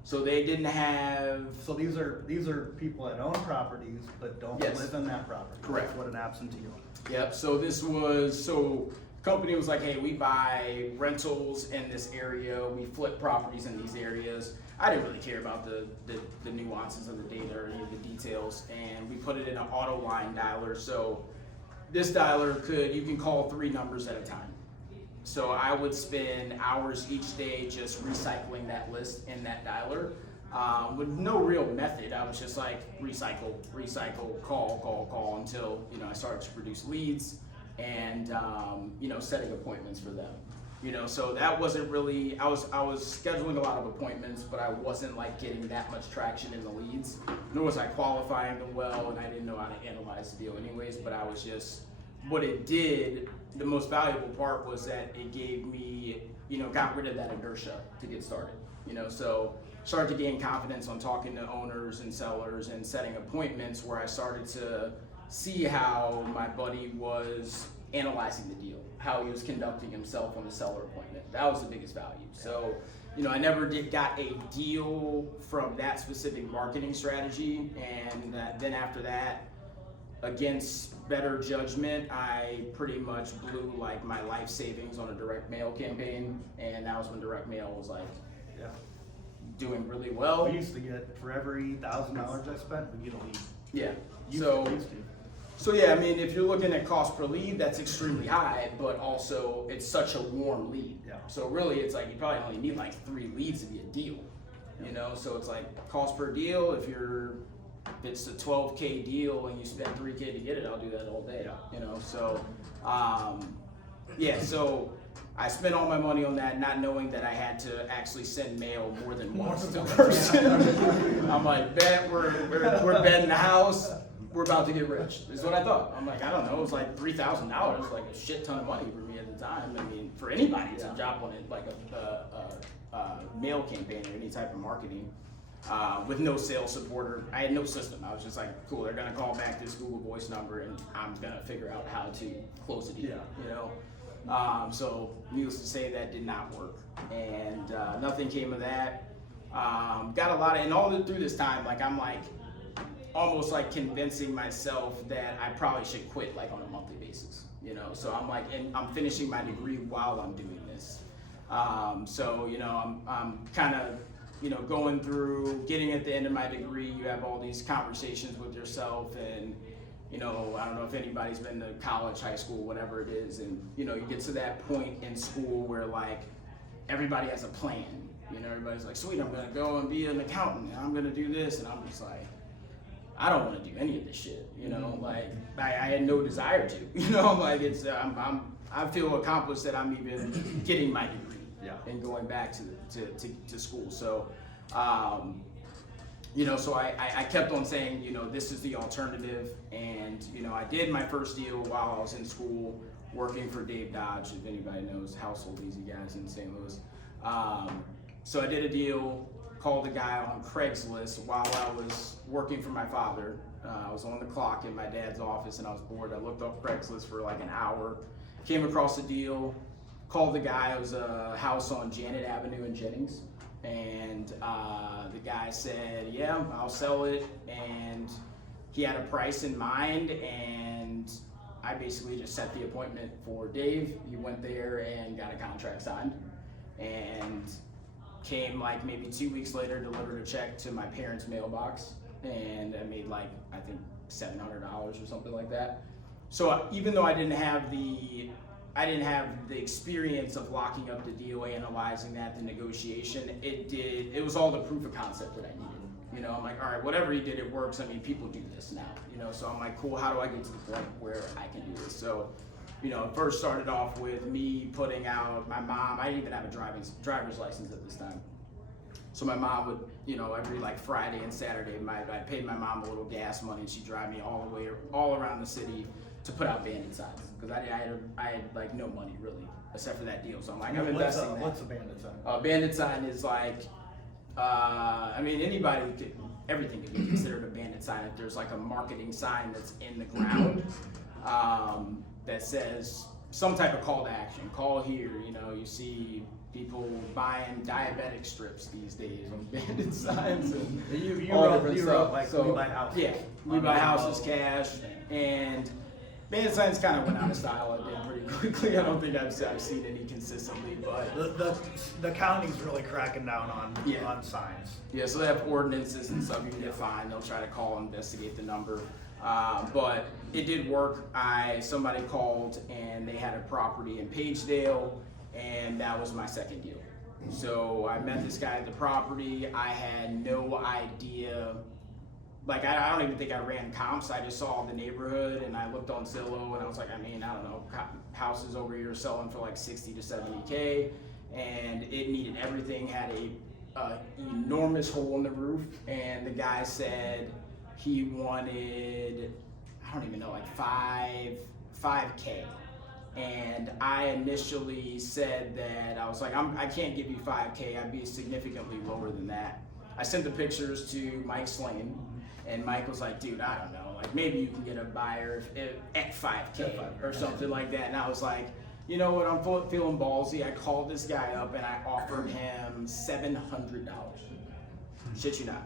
So they didn't have. So these are people that own properties but don't live in that property. Correct. That's what an absentee owner. Yep. So company was like, hey, we buy rentals in this area. We flip properties in these areas. I didn't really care about the nuances of the data or any of the details, and we put it in an auto line dialer. So this dialer you can call 3 numbers at a time. So I would spend hours each day just recycling that list in that dialer. with no real method. I was just like recycle, call until, you know, I started to produce leads and, you know, setting appointments for them. You know, so that wasn't really, I was scheduling a lot of appointments, but I wasn't like getting that much traction in the leads, nor was I qualifying them well, and I didn't know how to analyze the deal anyways, but I was just, what it did, the most valuable part was that it gave me, you know, got rid of that inertia to get started, you know, so started to gain confidence on talking to owners and sellers and setting appointments where I started to see how my buddy was analyzing the deal, how he was conducting himself on the seller appointment. That was the biggest value. So, you know, I never got a deal from that specific marketing strategy, and then after that, against better judgment, I pretty much blew like my life savings on a direct mail campaign, and that was when direct mail was like doing really well. We used to get, for every $1,000 I spent, we get a lead. Yeah. Used to. So yeah, I mean, if you're looking at cost per lead, that's extremely high, but also it's such a warm lead. Yeah. So really, it's like you probably only need like 3 leads to be a deal. You know, so it's like cost per deal. If it's a 12K deal and you spend 3K to get it, I'll do that all day. You know, so yeah. So I spent all my money on that, not knowing that I had to actually send mail more than once to a person. I'm like, bet we're betting the house. We're about to get rich, is what I thought. I'm like, I don't know, it was like $3,000, like a shit ton of money for me at the time. I mean, for anybody to jump on it, like a mail campaign or any type of marketing, with no sales support. I had no system. I was just like, cool, they're gonna call back this Google Voice number and I'm gonna figure out how to close a deal, you know? So needless to say, that did not work. And nothing came of that. Got a lot of, and all through this time, like I'm like, almost like convincing myself that I probably should quit like on a monthly basis, you know? So I'm like, and I'm finishing my degree while I'm doing this. So, you know, I'm kind of, you know, going through, getting at the end of my degree, you have all these conversations with yourself and, you know, I don't know if anybody's been to college, high school, whatever it is. And, you know, you get to that point in school where like everybody has a plan, you know, everybody's like, sweet, I'm gonna go and be an accountant and I'm gonna do this. And I'm just like, I don't want to do any of this shit, you know, like I had no desire to, you know, I'm like, it's, I feel accomplished that I'm even getting my degree and going back to school. So, you know, so I kept on saying, you know, this is the alternative. And, you know, I did my first deal while I was in school working for Dave Dodge, if anybody knows, household easy guys in St. Louis. So I did a deal, called a guy on Craigslist while I was working for my father. I was on the clock in my dad's office and I was bored. I looked up Craigslist for like an hour, came across a deal, called the guy. It was a house on Janet Avenue in Jennings. And the guy said, yeah, I'll sell it. And he had a price in mind, and I basically just set the appointment for Dave. He went there and got a contract signed. And came like maybe 2 weeks later, delivered a check to my parents' mailbox, and I made like, I think $700 or something like that. So even though I didn't have the experience of locking up the deal, analyzing that, the negotiation, it was all the proof of concept that I needed. You know, I'm like, all right, whatever he did, it works. I mean, people do this now, you know, so I'm like, cool, how do I get to the point where I can do this? So, you know, it first started off with me putting out my mom. I didn't even have a driver's license at this time. So my mom would, you know, every like Friday and Saturday, I paid my mom a little gas money and she'd drive me all around the city to put out bandit signs. Because I had like no money really, except for that deal. So I'm like, I'm investing that. What's a bandit sign? Bandit sign is like, I mean, everything can be considered a bandit sign. If there's like a marketing sign that's in the ground, that says some type of call to action. Call here, you know, you see people buying diabetic strips these days on bandit signs and you all wrote, different you stuff. wrote like, So, we buy houses. yeah, we buy houses cash, and bandit signs kind of went out of style again pretty quickly. I don't think I've seen any consistently, but the county's really cracking down on signs. Yeah, so they have ordinances and stuff. You can get fined. They'll try to call and investigate the number. But it did work. Somebody called and they had a property in Pagedale, and that was my second deal. So I met this guy at the property. I had no idea. Like, I don't even think I ran comps. I just saw the neighborhood and I looked on Zillow and I was like, I mean, I don't know, houses over here selling for like 60 to 70K, and it needed everything, had a enormous hole in the roof, and the guy said he wanted, I don't even know, like 5K. And I initially said that I was like, I can't give you 5K, I'd be significantly lower than that. I sent the pictures to Mike Slane, and Mike was like, dude, I don't know, like maybe you can get a buyer at 5K or something like that. And I was like, you know what, I'm feeling ballsy. I called this guy up and I offered him $700. Shit you not.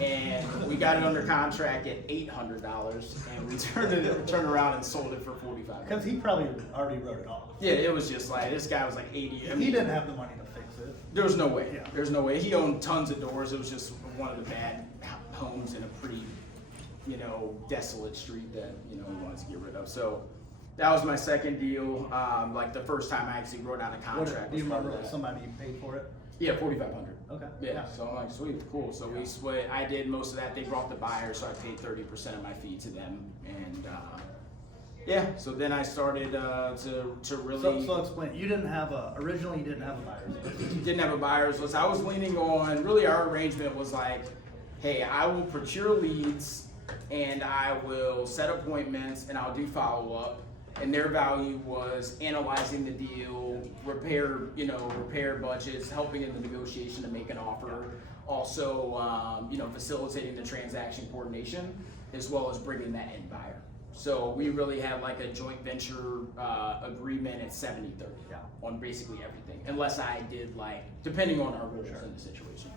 And we got it under contract at $800, and we turned around and sold it for $45. Because he probably already wrote it off. Yeah, it was just like, this guy was like 80. I mean, He didn't have the money to fix it. there was no way. Yeah. There's no way. He owned tons of doors. It was just one of the bad homes in a pretty, desolate street that, he wanted to get rid of. So that was my second deal. Like the first time I actually wrote out a contract. Do you was part of remember that. somebody paid for it? Yeah, $4,500. Okay. Yeah, so I'm like, sweet, cool. So we split. I did most of that. They brought the buyer, so I paid 30% of my fee to them. And so then I started to really. So explain. Originally you didn't have a buyer's list. Didn't have a buyer's list. I was leaning on, really our arrangement was like, hey, I will procure leads and I will set appointments and I'll do follow-up. And their value was analyzing the deal, repair budgets, helping in the negotiation to make an offer, also, facilitating the transaction coordination, as well as bringing that end buyer. So we really had like a joint venture agreement at 70-30 on basically everything, unless I did depending on our roles in the situation.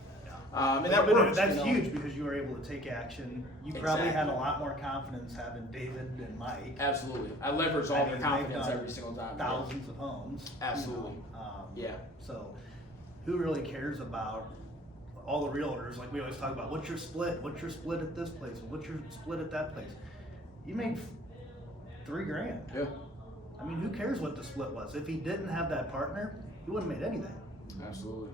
And that works. That's huge because you were able to take action. You probably had a lot more confidence having David and Mike. Absolutely. I leverage all their confidence every single time. Thousands of homes. Absolutely. Yeah. So who really cares about all the realtors? Like we always talk about, what's your split? What's your split at this place? What's your split at that place? You made $3,000. Yeah. I mean, who cares what the split was? If he didn't have that partner, he wouldn't have made anything. Absolutely.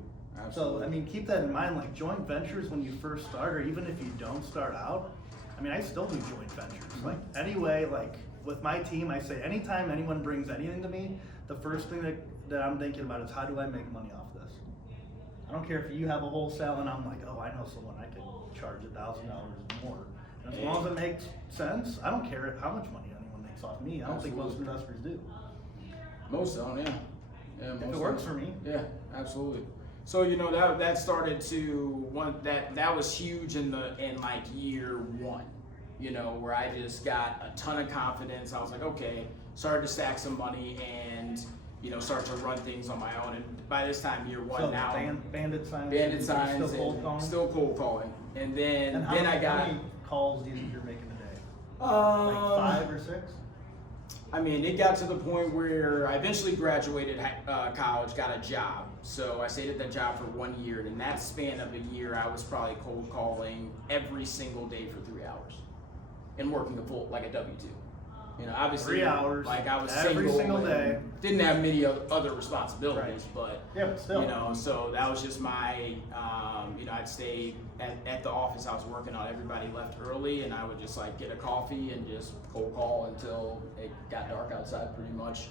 So, I mean, keep that in mind, like joint ventures when you first start, or even if you don't start out, I mean, I still do joint ventures. Like, anyway, like with my team, I say anytime anyone brings anything to me, the first thing that I'm thinking about is how do I make money off this? I don't care if you have a wholesale and I'm like, oh, I know someone I can charge $1,000 more. And as long as it makes sense, I don't care how much money anyone makes off me. I don't think most investors do. Most don't, yeah. If it works for me. Yeah, absolutely. So that started to that was huge in like year one, where I just got a ton of confidence. I was like, okay, started to stack some money and start to run things on my own. And by this time, year one, So now bandit signs. Still cold calling. Still cold calling, and then how many calls do you think you're making a day? Like 5 or 6? I mean, it got to the point where I eventually graduated college, got a job. So I stayed at that job for 1 year, and in that span of a year, I was probably cold calling every single day for 3 hours, and working a W-2. Obviously, 3 hours, like I was every single day. Didn't have many other responsibilities, but yeah, but still, so that was just my, I'd stay at the office I was working on. Everybody left early, and I would just get a coffee and just cold call until it got dark outside, pretty much.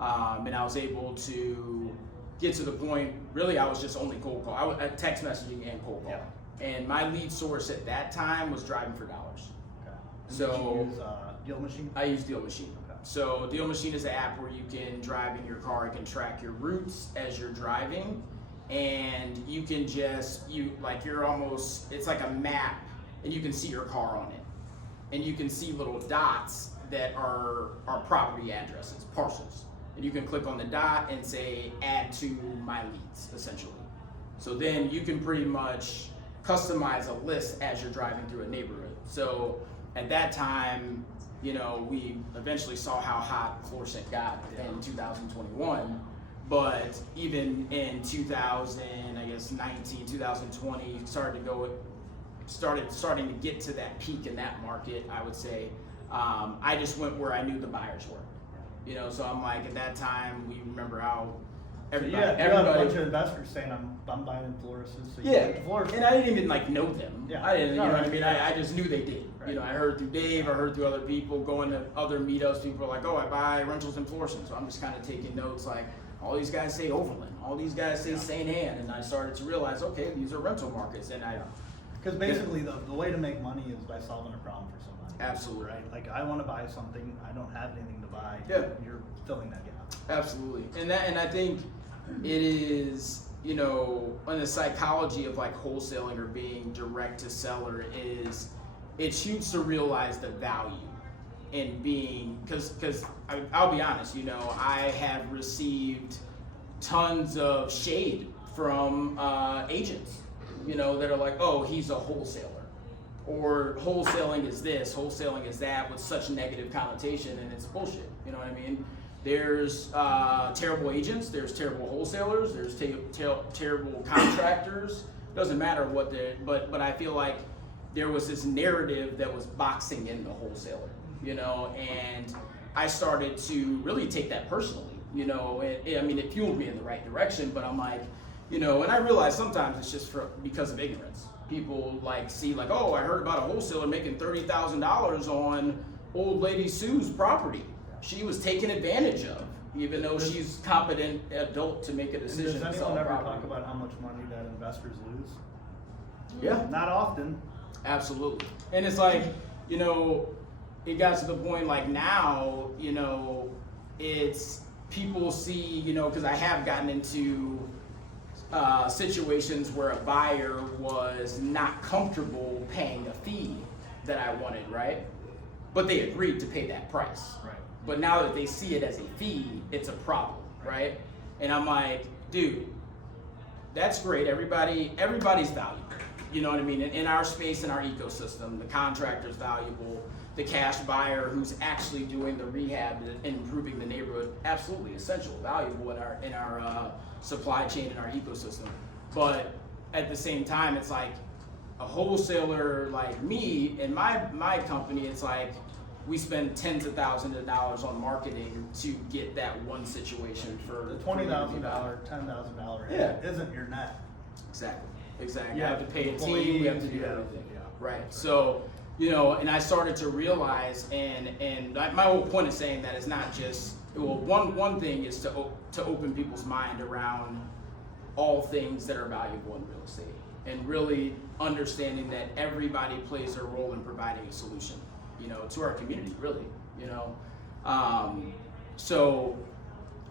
And I was able to get to the point. Really, I was just only cold call. I was text messaging and cold call. Yeah. And my lead source at that time was driving for dollars. Okay. So did you use Deal Machine? I use Deal Machine. Okay. So Deal Machine is an app where you can drive in your car. It can track your routes as you're driving, and you can it's like a map, and you can see your car on it, and you can see little dots that are property addresses, parcels, and you can click on the dot and say add to my leads, essentially. So then you can pretty much customize a list as you're driving through a neighborhood. So at that time, we eventually saw how hot Florissant got in 2021, but even in 2019, 2020, starting to get to that peak in that market, I would say. I just went where I knew the buyers were. So I'm like, at that time, we remember how everybody. Yeah, you have a everybody. bunch of investors saying I'm buying in Florises, so you Yeah, get the Florises. and I didn't even like know them. Yeah. I didn't, you No, know what right. I mean? I just knew they did. Right. You know, I heard through Dave, I heard through other people, going to other meetups, people are like, oh, I buy rentals in Florissant. So I'm just kind of taking notes like, all these guys say Overland, all these guys say St. Anne, and I started to realize, okay, these are rental markets, and Because basically the way to make money is by solving a problem for somebody. Absolutely. Right? Like I want to buy something, I don't have anything to buy. Yeah. You're filling that gap. Absolutely, and I think it is, you know, on the psychology of like wholesaling or being direct to seller is it shoots to realize the value in being, because I'll be honest, you know, I have received tons of shade from agents, you know, that are like, oh, he's a wholesaler, or wholesaling is this, wholesaling is that, with such negative connotation, and it's bullshit. You know what I mean? There's terrible agents, there's terrible wholesalers, there's terrible contractors. Doesn't matter what but I feel like there was this narrative that was boxing in the wholesaler, you know, and I started to really take that personally, you know. I mean, it fueled me in the right direction, but I'm like, you know, and I realize sometimes it's just because of ignorance. People like see like, oh, I heard about a wholesaler making $30,000 on old lady Sue's property. She was taken advantage of, even though she's competent adult to make a decision. Does to sell anyone ever property. talk about how much money that investors lose? Yeah. Not often. Absolutely. And it's like, you know, it got to the point like now, you know, it's people see, you know, because I have gotten into situations where a buyer was not comfortable paying a fee that I wanted, right? But they agreed to pay that price. Right. But now that they see it as a fee, it's a problem, right? And I'm like, dude, that's great. Everybody's valuable. You know what I mean? In our space, in our ecosystem, the contractor's valuable. The cash buyer who's actually doing the rehab and improving the neighborhood, absolutely essential, valuable in our supply chain and our ecosystem. But at the same time, it's like a wholesaler like me and my company, it's like we spend tens of thousands of dollars on marketing to get that one situation for The $20,000, $10,000 Yeah. isn't your net. Exactly. Exactly. You You have to pay a team, we have to do yeah, everything. yeah. Right. So, you know, and I started to realize, and my whole point of saying that is not just, well, one thing is to open people's mind around all things that are valuable in real estate, and really understanding that everybody plays their role in providing a solution, you know, to our community, really, you know. So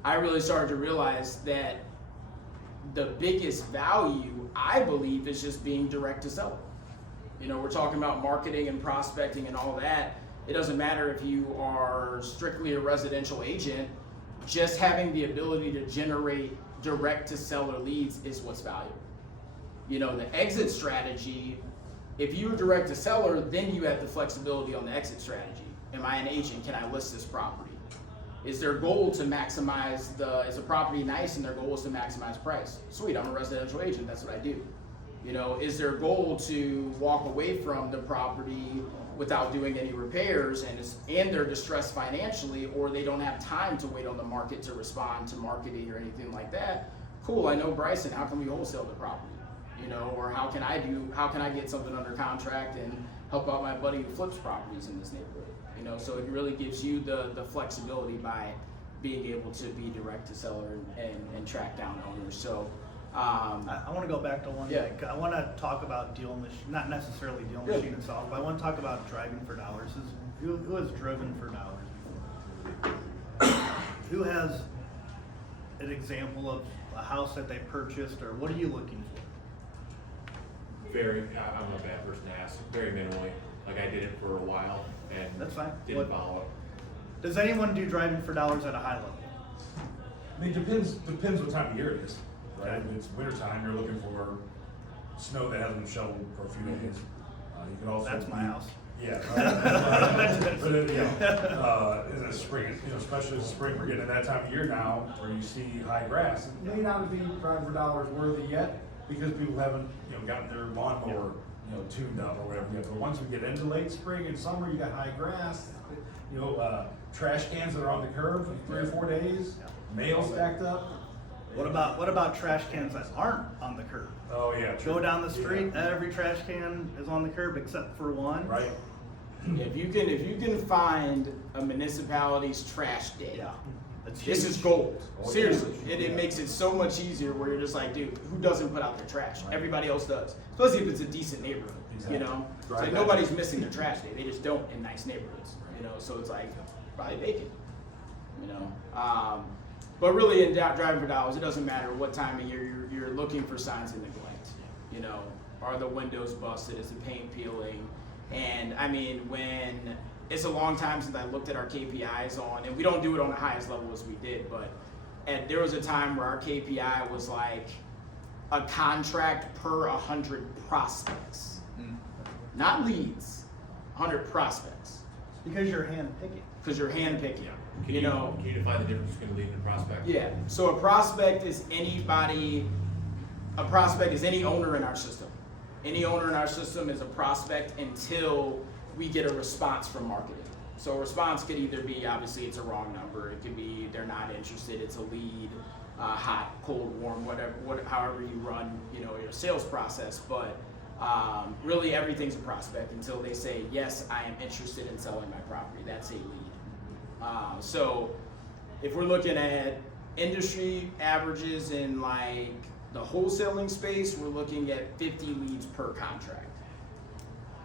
I really started to realize that the biggest value, I believe, is just being direct to seller. You know, we're talking about marketing and prospecting and all that. It doesn't matter if you are strictly a residential agent, just having the ability to generate direct to seller leads is what's valuable. You know, the exit strategy, if you're direct to seller, then you have the flexibility on the exit strategy. Am I an agent? Can I list this property? Is their goal to maximize is the property nice and their goal is to maximize price? Sweet, I'm a residential agent, that's what I do. You know, is their goal to walk away from the property without doing any repairs and they're distressed financially, or they don't have time to wait on the market to respond to marketing or anything like that? Cool, I know Bryson, how can we wholesale the property? You know, or how can I get something under contract and help out my buddy who flips properties in this neighborhood? You know, so it really gives you the flexibility by being able to be direct to seller and track down owners. So I want to go back to one Yeah. thing. I want to talk about deal machine, not necessarily deal Yeah. machine itself, but I want to talk about driving for dollars. Who has driven for dollars before? Who has an example of a house that they purchased, or what are you looking for? I'm a bad person to ask, very minimally. Like I did it for a while and That's fine. didn't follow it. Does anyone do driving for dollars at a high level? I mean, depends what time of year it is, right? If it's winter time, you're looking for snow that hasn't been shoveled for a few days. You can also. That's my house. Yeah. But then, you know, in the spring, you know, especially in the spring, we're getting to that time of year now where you see high grass. It may not be driving for dollars worthy yet because people haven't, you know, gotten their lawnmower, you know, tuned up or whatever yet. But once we get into late spring and summer, you got high grass, you know, trash cans that are on the curb for 3 or 4 days, mail stacked up. What about trash cans that aren't on the curb? Oh, yeah. Go true. down the street, Yeah. every trash can is on the curb except for one. Right. If you can find a municipality's trash day, Yeah. That's this huge. is gold. Oh, Seriously, yeah. it makes it so much easier where you're just like, dude, who doesn't put out their trash? Everybody else does, especially if it's a decent neighborhood. Exactly. You know, it's Right. like nobody's missing their trash day. They just don't in nice neighborhoods. You know, so it's like probably vacant. You know, but really in driving for dollars, it doesn't matter what time of year you're looking for signs of neglect. You know, are the windows busted? Is the paint peeling? And I mean, when it's a long time since I looked at our KPIs on, and we don't do it on the highest level as we did, but there was a time where our KPI was like a contract per 100 prospects, not leads, 100 prospects. Because you're hand picking. Because you're hand picking. Can You know, can you define the difference between a lead and a prospect? yeah. So a prospect is anybody. A prospect is any owner in our system. Any owner in our system is a prospect until we get a response from marketing. So a response could either be, obviously it's a wrong number, it could be they're not interested, it's a lead, hot, cold, warm, however you run, you know, your sales process. But really everything's a prospect until they say, yes, I am interested in selling my property. That's a lead. So if we're looking at industry averages in like the wholesaling space, we're looking at 50 leads per contract.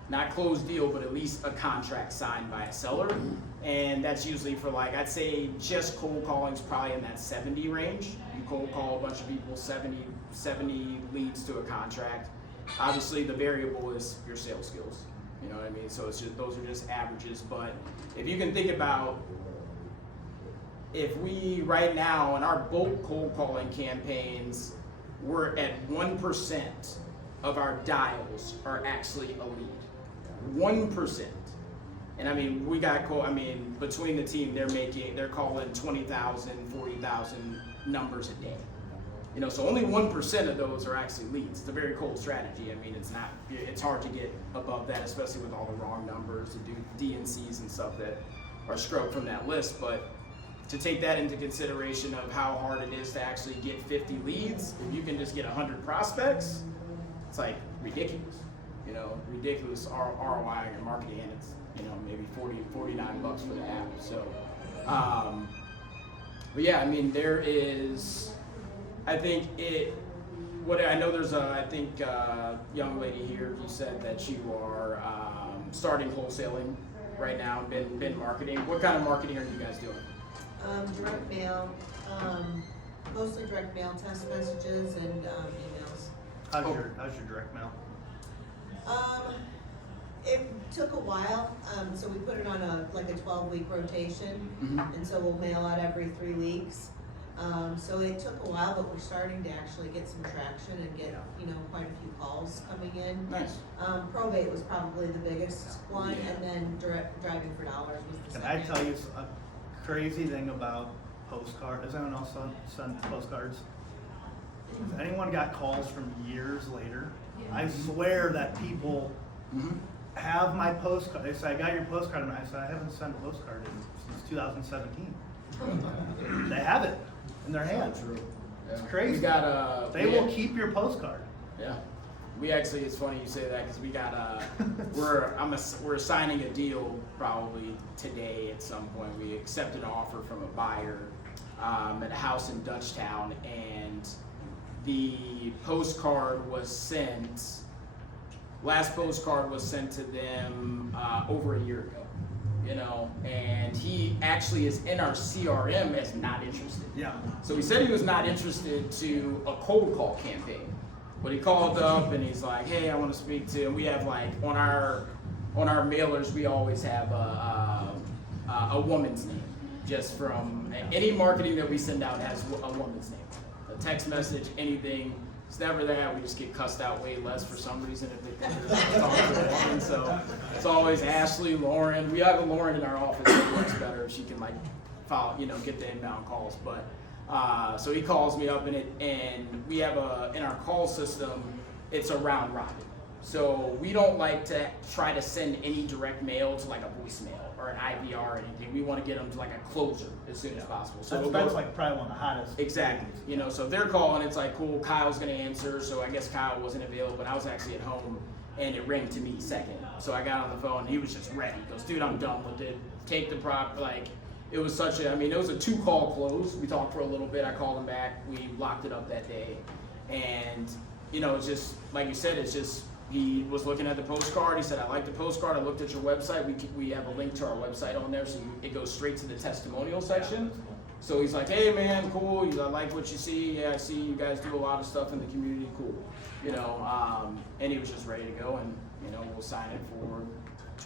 Not closed deal, but at least a contract signed by a seller. And that's usually for like, I'd say just cold calling is probably in that 70 range. You cold call a bunch of people, 70 leads to a contract. Obviously the variable is your sales skills. You know what I mean? So it's just, those are just averages. But if you can think about, if we right now in our bulk cold calling campaigns, we're at 1% of our dials are actually a lead. 1%. And I mean, we got between the team, they're calling 20,000, 40,000 numbers a day. You know, so only 1% of those are actually leads. It's a very cold strategy. I mean, it's hard to get above that, especially with all the wrong numbers, to do DNCs and stuff that are scrubbed from that list. But to take that into consideration of how hard it is to actually get 50 leads, if you can just get 100 prospects, it's like ridiculous. You know, ridiculous ROI on your marketing, and it's, you know, maybe $49 for the app. So, but yeah, I mean, there is, I think I know there's young lady here, you said that you are starting wholesaling right now, been marketing. What kind of marketing are you guys doing? Direct mail, mostly direct mail, text messages, and emails. How's your direct mail? It took a while, so we put it on a 12-week rotation, and so we'll mail out every 3 weeks. So it took a while, but we're starting to actually get some traction and get, you know, quite a few calls coming in. Nice. Probate was probably the biggest one, and then driving for dollars was the Can I second. tell you a crazy thing about postcards? Has anyone else sent postcards? Has anyone got calls from years later? I swear that people have my postcard. They say, I got your postcard, and I said, I haven't sent a postcard since 2017. They have it in their hands. It's crazy. They will keep your postcard. Yeah. We actually, it's funny you say that, because we got we're signing a deal probably today at some point. We accepted an offer from a buyer at a house in Dutchtown, and the postcard was sent. Last postcard was sent to them over a year ago. You know, and he actually is in our CRM as not interested. Yeah. So he said he was not interested to a cold call campaign, but he called up and he's like, "Hey, I want to speak to." And we have like on our mailers, we always have a woman's name, just from any marketing that we send out has a woman's name. A text message, anything. It's never that. We just get cussed out way less for some reason if they think we're talking to a woman. So it's always Ashley, Lauren. We have a Lauren in our office that works better. She can like follow, you know, get the inbound calls. But so he calls me up and we have in our call system, it's a round robin. So we don't like to try to send any direct mail to like a voicemail or an IVR or anything. We want to get them to like a closer as soon as possible. So That's like probably one of the hottest. Exactly. You know, so if they're calling, it's like, cool, Kyle's gonna answer. So I guess Kyle wasn't available, but I was actually at home and it rang to me second. So I got on the phone, he was just ready. He goes, dude, I'm done with it. Take the prop, like, it was such a, I mean, it was a 2-call close. We talked for a little bit, I called him back, we locked it up that day. And, you know, it's just, like you said, it's just, he was looking at the postcard, he said, I like the postcard, I looked at your website, we have a link to our website on there, so it goes straight to the testimonial section. So he's like, hey man, cool, I like what you see, yeah, I see you guys do a lot of stuff in the community, cool. You know, and he was just ready to go, and, you know, we'll sign it for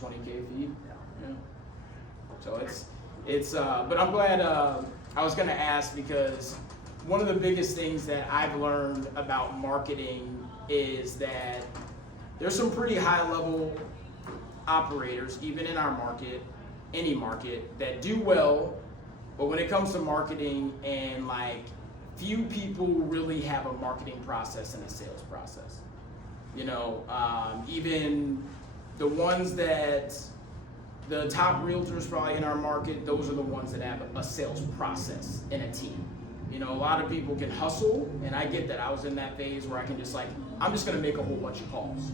20K fee. Yeah. So but I'm glad, I was gonna ask because one of the biggest things that I've learned about marketing is that there's some pretty high level operators, even in our market, any market, that do well, but when it comes to marketing and like, few people really have a marketing process and a sales process. You know, even the ones that, the top realtors probably in our market, those are the ones that have a sales process and a team. You know, a lot of people can hustle, and I get that. I was in that phase where I can just like, I'm just gonna make a whole bunch of calls.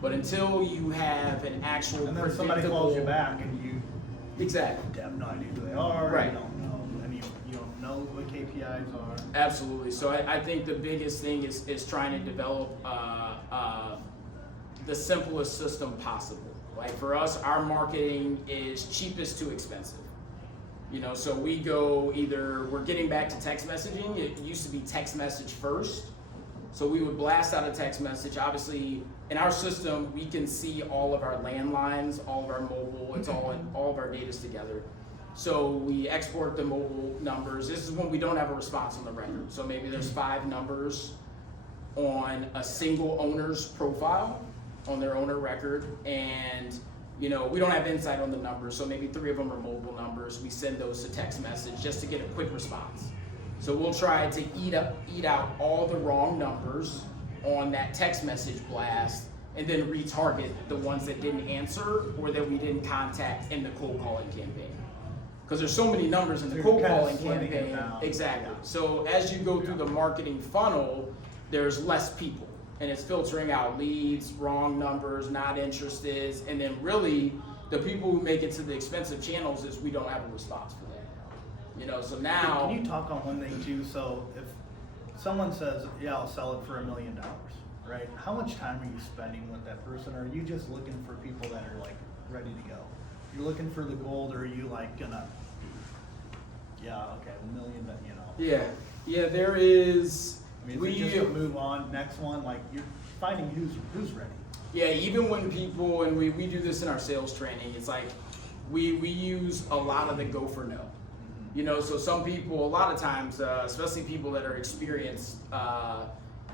But until you have an actual And then somebody calls you back and you have no idea who they are, Right. you don't know, and you don't know what KPIs are. Absolutely. So I think the biggest thing is trying to develop the simplest system possible. Like for us, our marketing is cheapest to expensive. You know, so we go either, we're getting back to text messaging. It used to be text message first. So we would blast out a text message. Obviously, in our system, we can see all of our landlines, all of our mobile, it's all of our data's together. So we export the mobile numbers. This is when we don't have a response on the record. So maybe there's 5 numbers on a single owner's profile, on their owner record, and you know, we don't have insight on the numbers, so maybe 3 of them are mobile numbers. We send those to text message just to get a quick response. So we'll try to eat out all the wrong numbers on that text message blast, and then retarget the ones that didn't answer or that we didn't contact in the cold calling campaign. Because there's so many numbers in the cold calling campaign. Exactly. So as you go through the marketing funnel, there's less people. And it's filtering out leads, wrong numbers, not interested, and then really the people who make it to the expensive channels is we don't have a response for that. You know, so now. Can you talk on one thing too? So if someone says, yeah, I'll sell it for $1 million, right? How much time are you spending with that person? Or are you just looking for people that are like ready to go? You're looking for the gold, or are you like gonna, yeah, okay, $1 million, you know? Yeah, there is. I mean, is it just to move on, next one, like you're finding who's ready. Yeah, even when people, and we do this in our sales training, it's like we use a lot of the go for no. You know, so some people, a lot of times, especially people that are experienced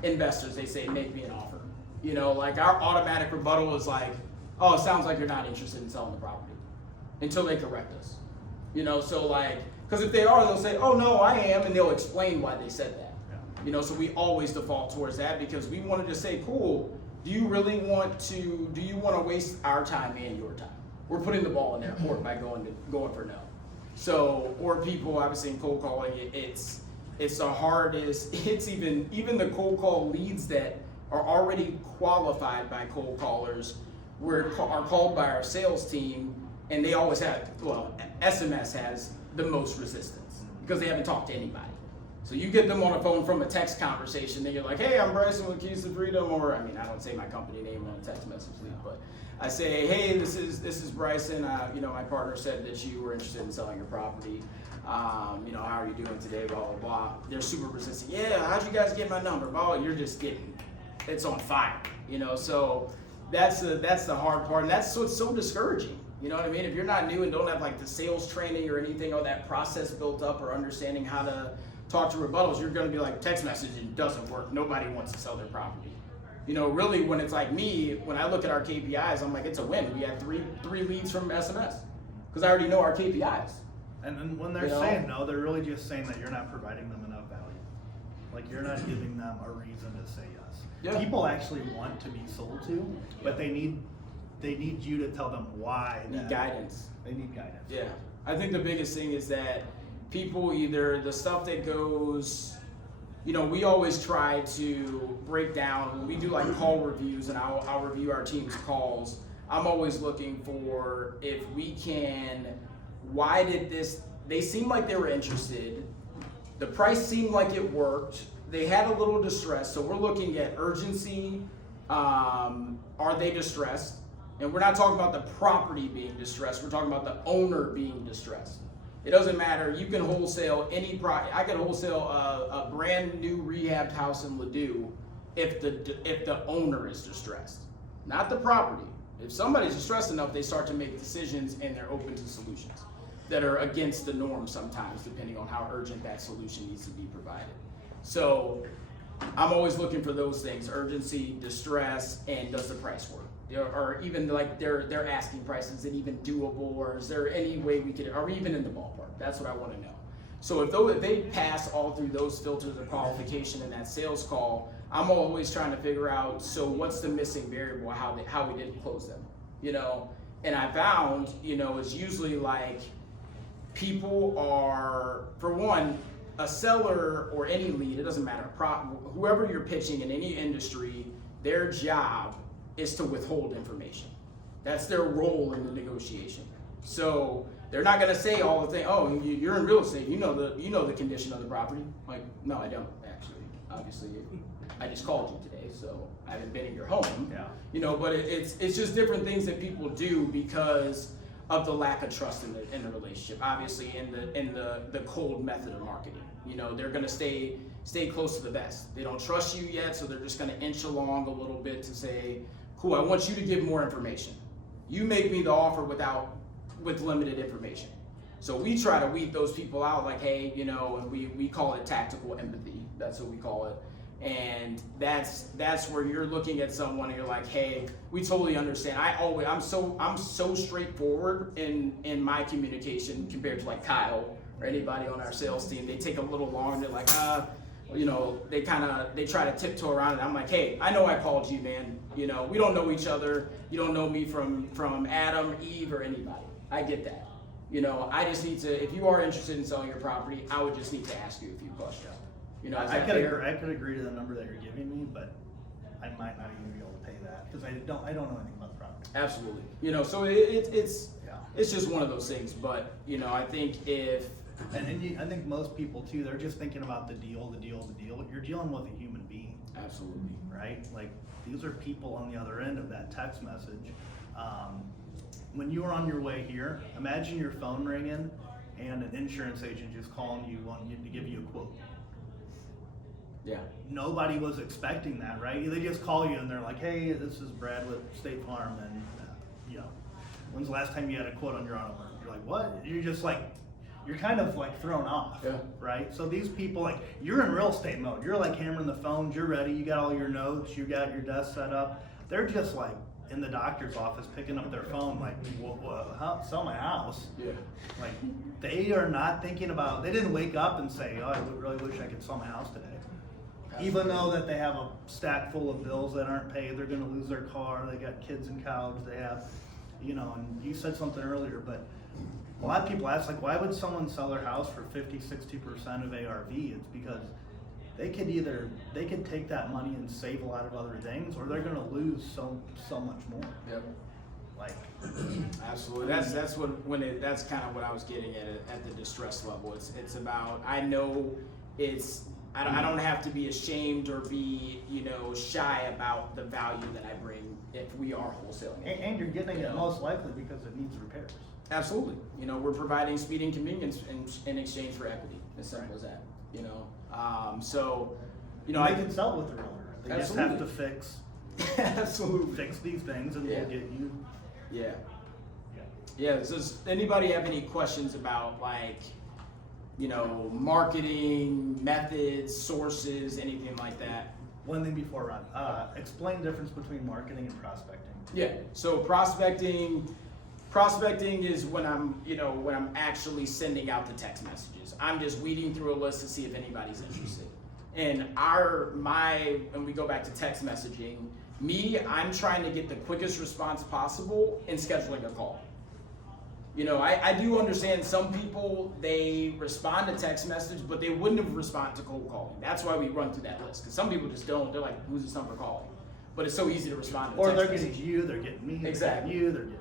investors, they say, make me an offer. You know, like our automatic rebuttal is like, oh, it sounds like you're not interested in selling the property, until they correct us. You know, so like, because if they are, they'll say, oh no, I am, and they'll explain why they said that. You know, so we always default towards that because we wanted to say, cool, do you want to waste our time and your time? We're putting the ball in their court by going for no. So, or people obviously in cold calling, it's the hardest, it's even the cold call leads that are already qualified by cold callers are called by our sales team, and they always have, well, SMS has the most resistance because they haven't talked to anybody. So you get them on a phone from a text conversation, then you're like, hey, I'm Bryson with Keys to Freedom, or I mean, I don't say my company name on a text message lead, but I say, hey, this is Bryson. You know, my partner said that you were interested in selling your property. You know, how are you doing today? Blah blah blah. They're super resistant. Yeah, how'd you guys get my number? Blah. You're just getting, it's on fire. You know, so that's the hard part, and that's what's so discouraging. You know what I mean? If you're not new and don't have like the sales training or anything or that process built up or understanding how to talk to rebuttals, you're going to be like, text messaging doesn't work. Nobody wants to sell their property. You know, really, when it's like me, when I look at our KPIs, I'm like, it's a win. We had three leads from SMS because I already know our KPIs. And then when they're saying no, they're really just saying that you're not providing them enough value. Like you're not giving them a reason to say yes. Yeah. People actually want to be sold to, but they need they need you to tell them why. Need guidance. They need guidance. Yeah, I think the biggest thing is that people either the stuff that goes, you know, we always try to break down when we do like call reviews, and I'll review our team's calls. I'm always looking for if we can, why did this, they seemed like they were interested, the price seemed like it worked, they had a little distress, so we're looking at urgency, are they distressed? And we're not talking about the property being distressed, we're talking about the owner being distressed. It doesn't matter, you can wholesale I can wholesale a brand new rehabbed house in Ladue if the owner is distressed, not the property. If somebody's distressed enough, they start to make decisions and they're open to solutions that are against the norm sometimes, depending on how urgent that solution needs to be provided. So I'm always looking for those things: urgency, distress, and does the price work? Or even like their asking price, is it even doable, or is there any way we could, are we even in the ballpark? That's what I want to know. So if they pass all through those filters of qualification in that sales call, I'm always trying to figure out, so what's the missing variable, how we didn't close them, you know? And I found, you know, it's usually like people are, for one, a seller or any lead, it doesn't matter, whoever you're pitching in any industry, their job is to withhold information. That's their role in the negotiation. So they're not gonna say all the things, oh, you're in real estate, you know the condition of the property. Like, no, I don't, actually. Obviously, I just called you today, so I haven't been in your home. Yeah. You know, but it's just different things that people do because of the lack of trust in the relationship. Obviously, in the cold method of marketing. You know, they're gonna stay close to the vest. They don't trust you yet, so they're just gonna inch along a little bit to say, cool, I want you to give more information. You make me the offer with limited information. So we try to weed those people out, like, hey, you know, and we call it tactical empathy. That's what we call it. And that's where you're looking at someone and you're like, hey, we totally understand. I'm so straightforward in my communication compared to like Kyle or anybody on our sales team. They take a little longer. They're like, you know, they try to tiptoe around it. I'm like, hey, I know I called you, man. You know, we don't know each other. You don't know me from Adam, Eve, or anybody. I get that. You know, I just need to, if you are interested in selling your property, I would just need to ask you a few questions. You know, I could agree to the number that you're giving me, but I might not even be able to pay that because I don't know anything about the property. Absolutely. You know, so it's just one of those things. But you know, I think I think most people too, they're just thinking about the deal. You're dealing with a human being. Absolutely. Right? Like, these are people on the other end of that text message. When you were on your way here, imagine your phone ringing and an insurance agent just calling you, wanting to give you a quote. Yeah. Nobody was expecting that, right? They just call you and they're like, hey, this is Brad with State Farm, and you know, when's the last time you had a quote on your auto? You're like, what? You're just like, you're kind of like thrown off, right? So these people, like, you're in real estate mode. You're like hammering the phones, you're ready, you got all your notes, you got your desk set up. They're just like in the doctor's office picking up their phone like, how sell my house? Yeah. Like, they are not thinking about, they didn't wake up and say, oh, I really wish I could sell my house today. Even though that they have a stack full of bills that aren't paid, they're gonna lose their car, they got kids in college, they have, you know, and you said something earlier, but a lot of people ask, like, why would someone sell their house for 50-60% of ARV? It's because they could take that money and save a lot of other things, or they're gonna lose so much more. Yep. Like, absolutely. That's kind of what I was getting at the distress level. It's about, I know I don't have to be ashamed or be, you know, shy about the value that I bring if we are wholesaling. And you're getting it most likely because it needs repairs. Absolutely. You know, we're providing speed and convenience in exchange for equity. As simple as that. You know, so, you know, they can sell it with their owner. They just have to fix. Absolutely. Fix these things, and we'll get you. Yeah. Yeah. Does anybody have any questions about, like, you know, marketing methods, sources, anything like that? One thing before Ron, explain the difference between marketing and prospecting. Yeah. So prospecting is when I'm actually sending out the text messages. I'm just weeding through a list to see if anybody's interested. And we go back to text messaging, Me, I'm trying to get the quickest response possible in scheduling a call. You know, I do understand some people, they respond to text message, but they wouldn't have responded to cold calling. That's why we run through that list, because some people just don't. They're like, who's this number calling? But it's so easy to respond to Or text they're message. getting you, they're getting me, Exactly. they're getting you,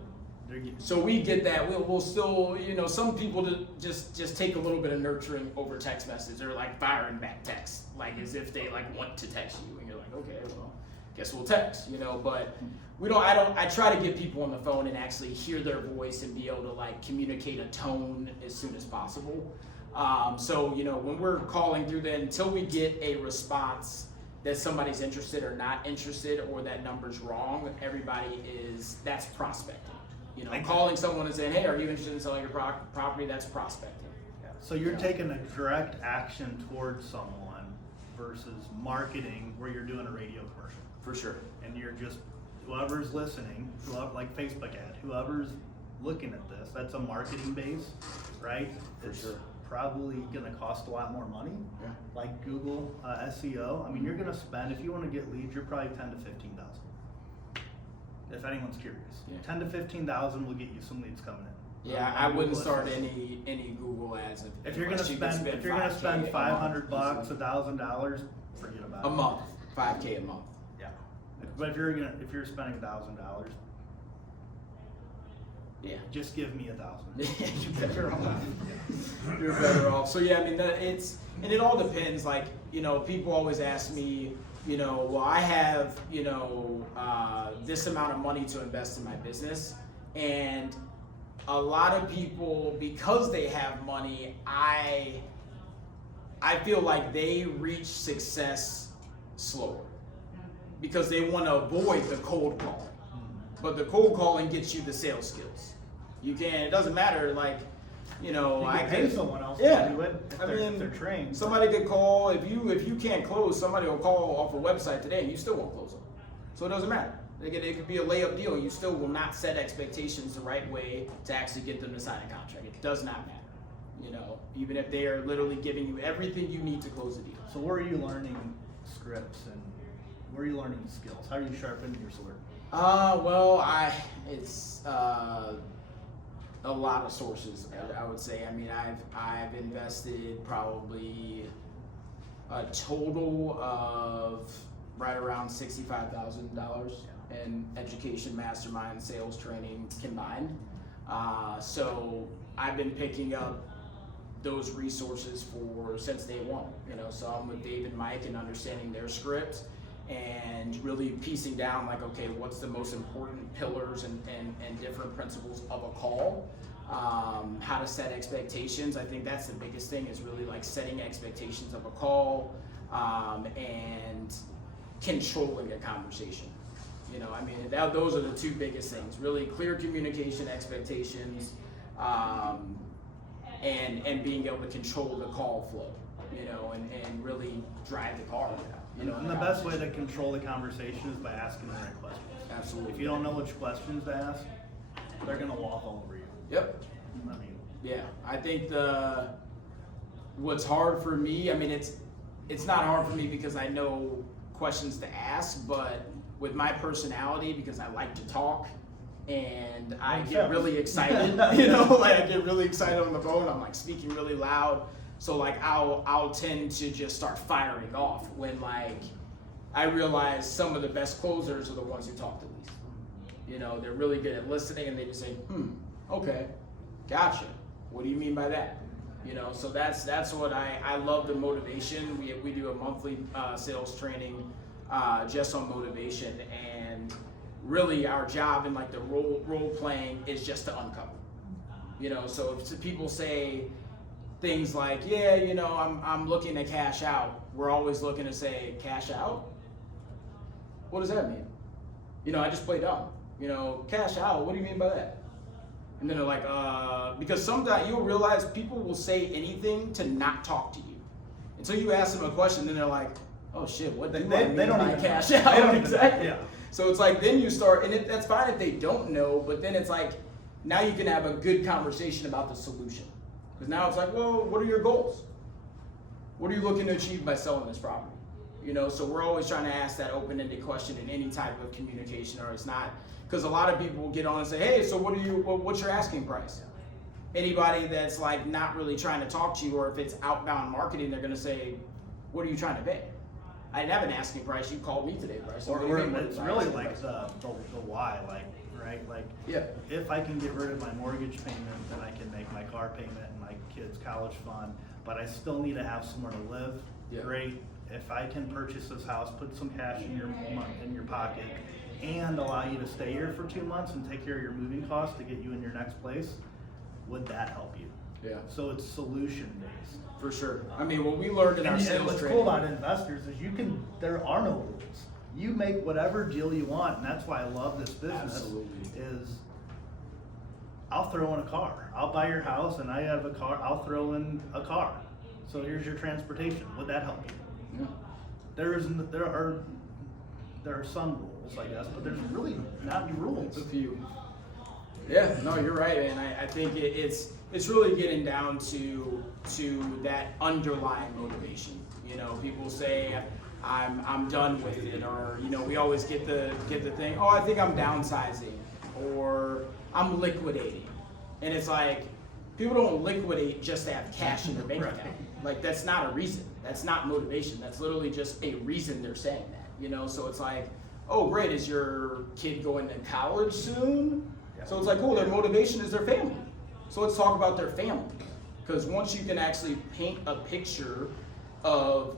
they're getting. So we get that. We'll still, you know, some people just take a little bit of nurturing over text message, or like firing back text, like as if they like want to text you, and you're like, okay, well, guess we'll text, you know. But we don't. I try to get people on the phone and actually hear their voice and be able to like communicate a tone as soon as possible. So you know, when we're calling through that, until we get a response that somebody's interested or not interested, or that number's wrong, that's prospecting. You know, calling someone and saying, hey, are you interested in selling your property? That's prospecting. So you're taking a direct action towards someone versus marketing where you're doing a radio commercial. For sure. And you're just, whoever's listening, like Facebook ad, whoever's looking at this, that's a marketing base, right? It's probably gonna cost a lot more money. Yeah. Like Google SEO. I mean, you're gonna spend, if you wanna get leads, you're probably 10 to 15,000. If anyone's curious. Yeah. 10 to 15,000 will get you some leads coming in. Yeah, I wouldn't start any Google ads. If you're gonna spend $500, $1,000, forget about it. a month, $5K a month. Yeah. But if you're spending $1,000, yeah, just give me 1,000. You're better off. You're better off. So yeah, I mean, and it all depends. Like, you know, people always ask me, you know, well, I have, you know, this amount of money to invest in my business, and a lot of people, because they have money, I feel like they reach success slower because they want to avoid the cold calling. But the cold calling gets you the sales skills. It doesn't matter, like, you know, You I can pay could someone else yeah, to do it if they're trained. Somebody could call, if you can't close, somebody will call off a website today and you still won't close them. So it doesn't matter. It could be a layup deal. You still will not set expectations the right way to actually get them to sign a contract. It does not matter. You know, even if they are literally giving you everything you need to close the deal. So where are you learning scripts and where are you learning skills? How are you sharpening your sword? Well, it's a lot of sources, I would say. I mean, I've invested probably a total of right around $65,000 in education, mastermind, sales training combined. So I've been picking up those resources since day one. You know, so I'm with Dave and Mike and understanding their script and really piecing down, like, okay, what's the most important pillars and different principles of a call, how to set expectations. I think that's the biggest thing, is really like setting expectations of a call, and controlling a conversation. You know, I mean, those are the two biggest things, really clear communication, expectations, and being able to control the call flow, you know, and really drive the car. You know, and the best way to control the conversation is by asking the right questions. Absolutely. If you don't know which questions to ask, they're gonna walk all over you. Yep. I mean, yeah, I think what's hard for me, I mean, it's not hard for me because I know questions to ask, but with my personality, because I like to talk and I get really excited, you know, like I get really excited on the phone. I'm like speaking really loud. So like I'll tend to just start firing off when like I realize some of the best closers are the ones who talk the least. You know, they're really good at listening and they just say, okay, gotcha. What do you mean by that? You know, so that's what I love, the motivation. We do a monthly sales training just on motivation, and really our job in like the role playing is just to uncover. You know, so if people say things like, yeah, you know, I'm looking to cash out, we're always looking to say, cash out? What does that mean? You know, I just play dumb. You know, cash out, what do you mean by that? And then they're like, because sometimes you'll realize people will say anything to not talk to you. Until you ask them a question, then they're like, oh shit, what do I mean by cash out? They don't exactly. Yeah. So it's like, then you start, and that's fine if they don't know, but then it's like, now you can have a good conversation about the solution. Because now it's like, well, what are your goals? What are you looking to achieve by selling this property? You know, so we're always trying to ask that open-ended question in any type of communication, or it's not, because a lot of people will get on and say, hey, so what's your asking price? Anybody that's like not really trying to talk to you, or if it's outbound marketing, they're gonna say, what are you trying to pay? I didn't have an asking price, you called me today, Bryce. Or it's really like the why, like, right? Like, yeah. If I can get rid of my mortgage payment, then I can make my car payment and my kids' college fund, but I still need to have somewhere to live. Yeah. Great. If I can purchase this house, put some cash in your pocket, and allow you to stay here for 2 months and take care of your moving costs to get you in your next place, would that help you? Yeah. So it's solution based. For sure. I mean, what we learned in our sales what's training. cool about investors is there are no rules. You make whatever deal you want, and that's why I love this business. Absolutely. Is I'll throw in a car. I'll buy your house and I have a car, I'll throw in a car. So here's your transportation. Would that help you? Yeah. There are some rules, I guess, but there's really not any rules. A few. Yeah, no, you're right, and I think it's really getting down to that underlying motivation. You know, people say I'm done with it, or you know, we always get the thing, oh, I think I'm downsizing, or I'm liquidating, and it's like people don't liquidate just to have cash in their bank account. Like that's not a reason. That's not motivation. That's literally just a reason they're saying that. You know, so it's like, oh, great, is your kid going to college soon? So it's like, oh, their motivation is their family. So let's talk about their family. Because once you can actually paint a picture of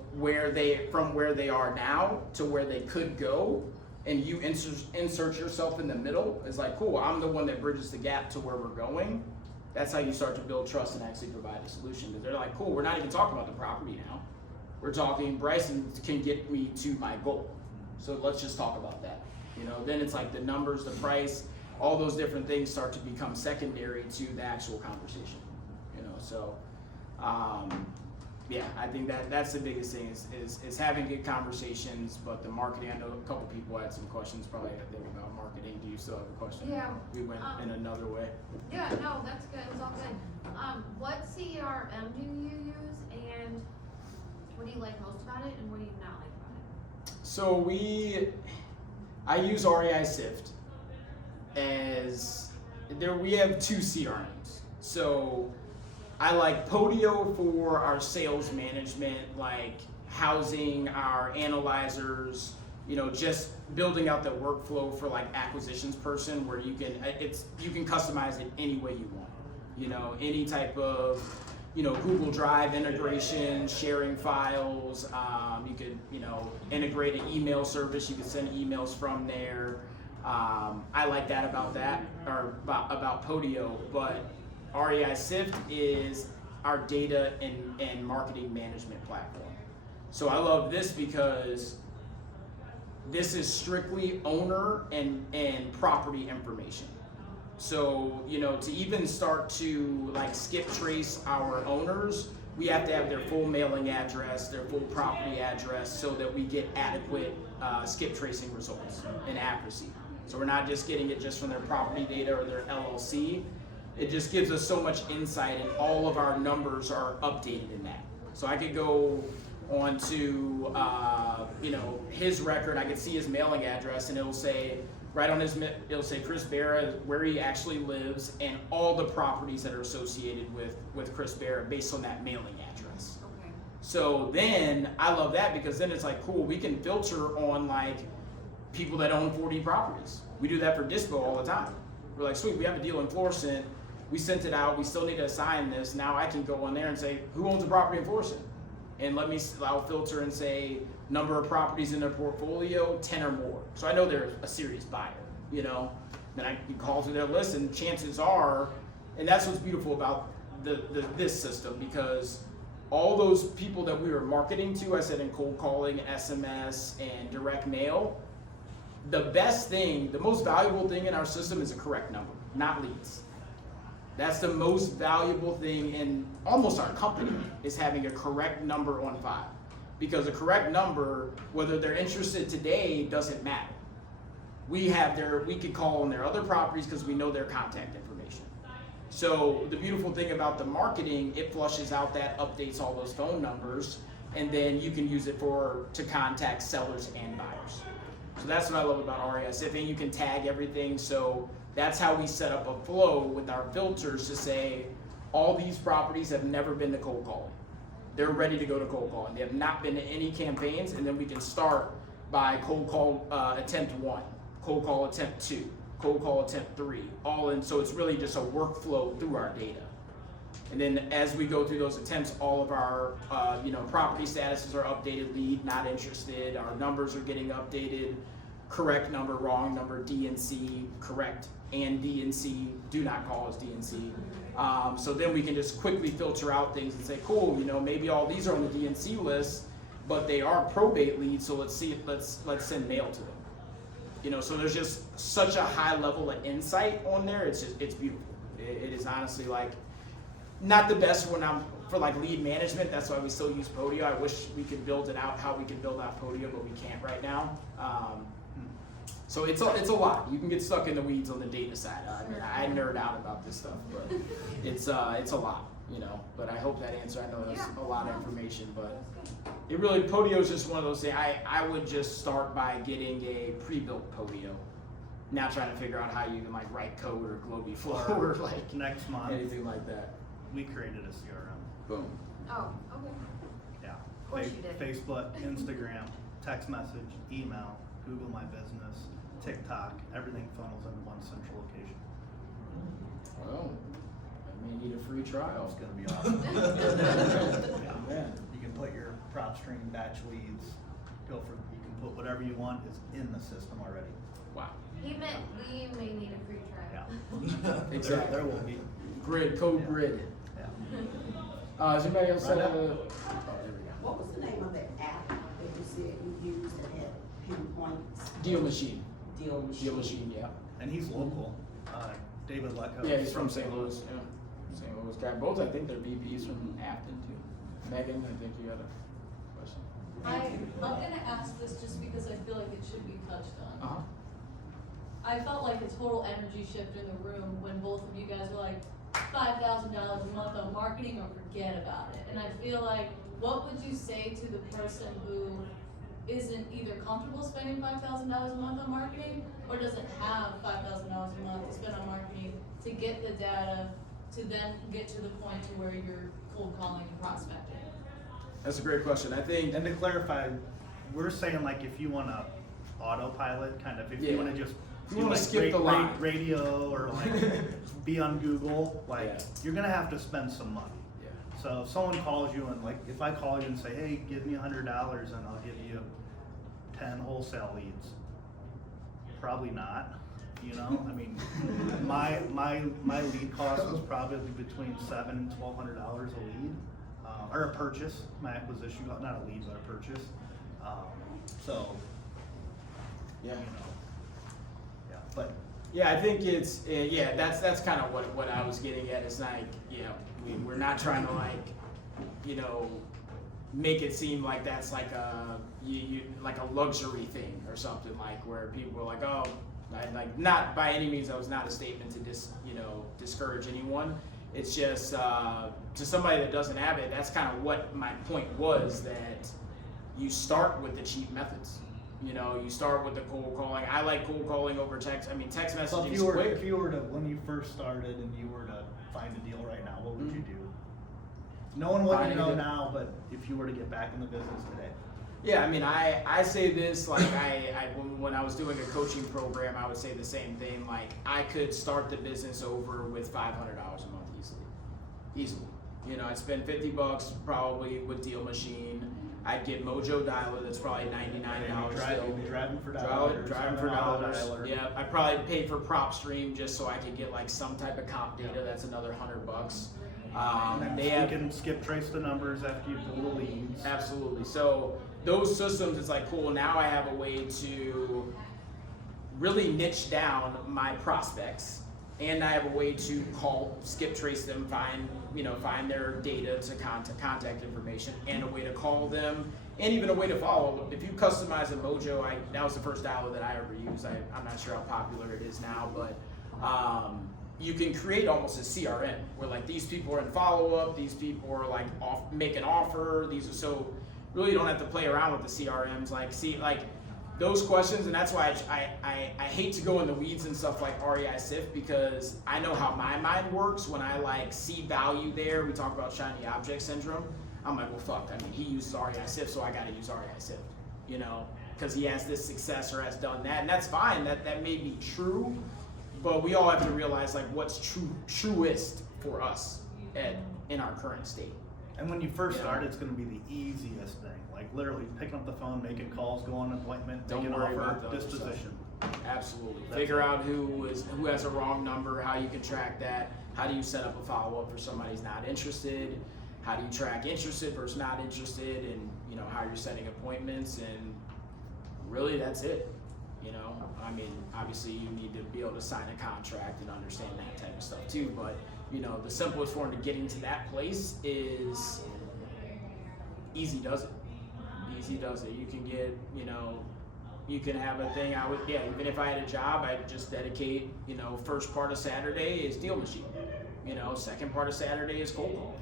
from where they are now to where they could go, and you insert yourself in the middle, it's like, cool, I'm the one that bridges the gap to where we're going. That's how you start to build trust and actually provide a solution. Because they're like, cool, we're not even talking about the property now. We're talking, Bryson can get me to my goal. So let's just talk about that. You know, then it's like the numbers, the price, all those different things start to become secondary to the actual conversation. You know, so yeah, I think that's the biggest thing is having good conversations. But the marketing, I know a couple people had some questions probably about marketing. Do you still have a question? Yeah. We went in another way. Yeah, no, that's good. It's all good. What CRM do you use, and what do you like most about it, and what do you not like about it? So I use REI Sift we have 2 CRMs. So I like Podio for our sales management, like housing our analyzers, you know, just building out the workflow for like acquisitions person where you can customize it any way you want. You know, any type of, you know, Google Drive integration, sharing files. You could, you know, integrate an email service. You could send emails from there. I like that about Podio, but REI Sift is our data and marketing management platform. So I love this because this is strictly owner and property information. So, you know, to even start to like skip trace our owners, we have to have their full mailing address, their full property address, so that we get adequate skip tracing results and accuracy. So we're not just getting it just from their property data or their LLC. It just gives us so much insight, and all of our numbers are updated in that. So I could go on to, you know, his record. I could see his mailing address, and it'll say, right on it'll say Chris Berra, where he actually lives, and all the properties that are associated with Chris Berra based on that mailing address. Okay. So then I love that, because then it's like, cool, we can filter on like people that own 40 properties. We do that for Dispo all the time. We're like, sweet, we have a deal in Florissant. We sent it out. We still need to assign this. Now I can go on there and say, who owns a property in Florissant? And I'll filter and say, number of properties in their portfolio, 10 or more. So I know they're a serious buyer, you know? Then I can call through their list, and chances are, and that's what's beautiful about this system, because all those people that we were marketing to, I said in cold calling, SMS, and direct mail, the best thing, the most valuable thing in our system is a correct number, not leads. That's the most valuable thing in almost our company, is having a correct number on file. Because a correct number, whether they're interested today, doesn't matter. We could call on their other properties because we know their contact information. So the beautiful thing about the marketing, it flushes out that, updates all those phone numbers, and then you can use it to contact sellers and buyers. So that's what I love about RESifing. You can tag everything. So that's how we set up a flow with our filters to say all these properties have never been to cold calling. They're ready to go to cold calling. They have not been to any campaigns, and then we can start by cold call attempt 1, cold call attempt 2, cold call attempt 3, all in. So it's really just a workflow through our data. And then as we go through those attempts, all of our property statuses are updated, lead, not interested, our numbers are getting updated, correct number, wrong number, D and C, correct and D and C, do not call us D and C. So then we can just quickly filter out things and say, cool, maybe all these are on the D and C list, but they are probate leads, so let's send mail to them. So there's just such a high level of insight on there. It's beautiful. It is honestly like not the best for like lead management. That's why we still use Podio. I wish we could build it out how we could build out Podio, but we can't right now. So it's a lot. You can get stuck in the weeds on the data side. I nerd out about this stuff, but it's a lot, But I hope that answer. I know that's a lot of information, but it really, Podio is just one of those things. I would just start by getting a pre-built Podio. Now trying to figure out how you can like write code or Globee Flow or like next month, anything like that. We created a CRM. Boom. Oh, okay. Yeah. Of course you did. Facebook, Instagram, text message, email, Google My Business, TikTok, everything funnels into one central location. Well, I may need a free trial. It's gonna be awesome. Yeah. You can put your prop stream batch leads, you can put whatever you want is in the system already. Wow. He meant we may need a free trial. Yeah. Exactly. There will be. Code grid. Yeah. Does anybody else have Right a? Oh, there we go. What was the name of that app that you said you used that had pinpoints? Deal Machine. Deal Machine. Deal Machine, yeah. And he's local. David Lecco. Yeah, he's from St. Louis. Yeah, St. Louis guy. Both, I think they're VPs from Afton too. Megan, I think you had a question. I'm gonna ask this just because I feel like it should be touched on. I felt like a total energy shift in the room when both of you guys were like, $5,000 a month on marketing or forget about it. And I feel like, what would you say to the person who isn't either comfortable spending $5,000 a month on marketing or doesn't have $5,000 a month to spend on marketing to get the data to then get to the point to where you're cold calling and prospecting? That's a great question. I think. And to clarify, we're saying like if you want to autopilot, kind of, if you want to just if you want to skip the line, radio or like be on Google, like you're gonna have to spend some money. Yeah. So if someone calls you and like if I call you and say, hey, give me $100 and I'll give you 10 wholesale leads, probably not. I mean, my lead cost was probably between $700 and $1,200 a lead, or a purchase. My acquisition, not a lead, but a purchase. So, yeah. Yeah, but yeah, I think it's that's kind of what I was getting at. It's like we're not trying to make it seem like that's like like a luxury thing or something, like where people are like, oh, not by any means. That was not a statement to discourage anyone. It's just to somebody that doesn't have it. That's kind of what my point was, that you start with the cheap methods. You start with the cold calling. I like cold calling over text. I mean, text messaging is quick. If you were to, when you first started and you were to find a deal right now, what would you do? No one would know now, but if you were to get back in the business today. Yeah, I mean, I say this, like, when I was doing a coaching program, I would say the same thing. Like, I could start the business over with $500 a month easily. I'd spend $50 probably with Deal Machine. I'd get Mojo Dialer, that's probably $99 still. You'd be driving for dollars. Driving for dollars. Yeah, I'd probably pay for Prop Stream just so I could get like some type of comp data. That's another $100. You can skip trace the numbers after you pull the leads. Absolutely. So those systems, it's like, cool, now I have a way to really niche down my prospects, and I have a way to call, skip trace them, find their data to contact information, and a way to call them, and even a way to follow. If you customize a Mojo, that was the first dialer that I ever used. I'm not sure how popular it is now, but you can create almost a CRM where like these people are in follow-up, these people are like make an offer, so really don't have to play around with the CRMs, like those questions, and that's why I hate to go in the weeds and stuff like REI SIF, because I know how my mind works when I like see value there. We talk about shiny object syndrome. I'm like, well, fuck. I mean, he uses REI SIF, so I got to use REI SIF, you know, because he has this success or has done that, and that's fine. That may be true, but we all have to realize like what's truest for us in our current state. And when you first start, it's going to be the easiest thing. Like literally picking up the phone, making calls, going on an appointment, Don't making an worry offer, about the other disposition. Absolutely. Figure out who has a wrong number, how you can track that, how do you set up a follow-up for somebody who's not interested, how do you track interested versus not interested, and you know how you're setting appointments, and really that's it. You know, I mean, obviously you need to be able to sign a contract and understand that type of stuff too, but you know, the simplest form to getting to that place is easy does it. Easy does it. You can get, you know, you can have a thing. Even if I had a job, I'd just dedicate, you know, first part of Saturday is deal machine. You know, second part of Saturday is cold call.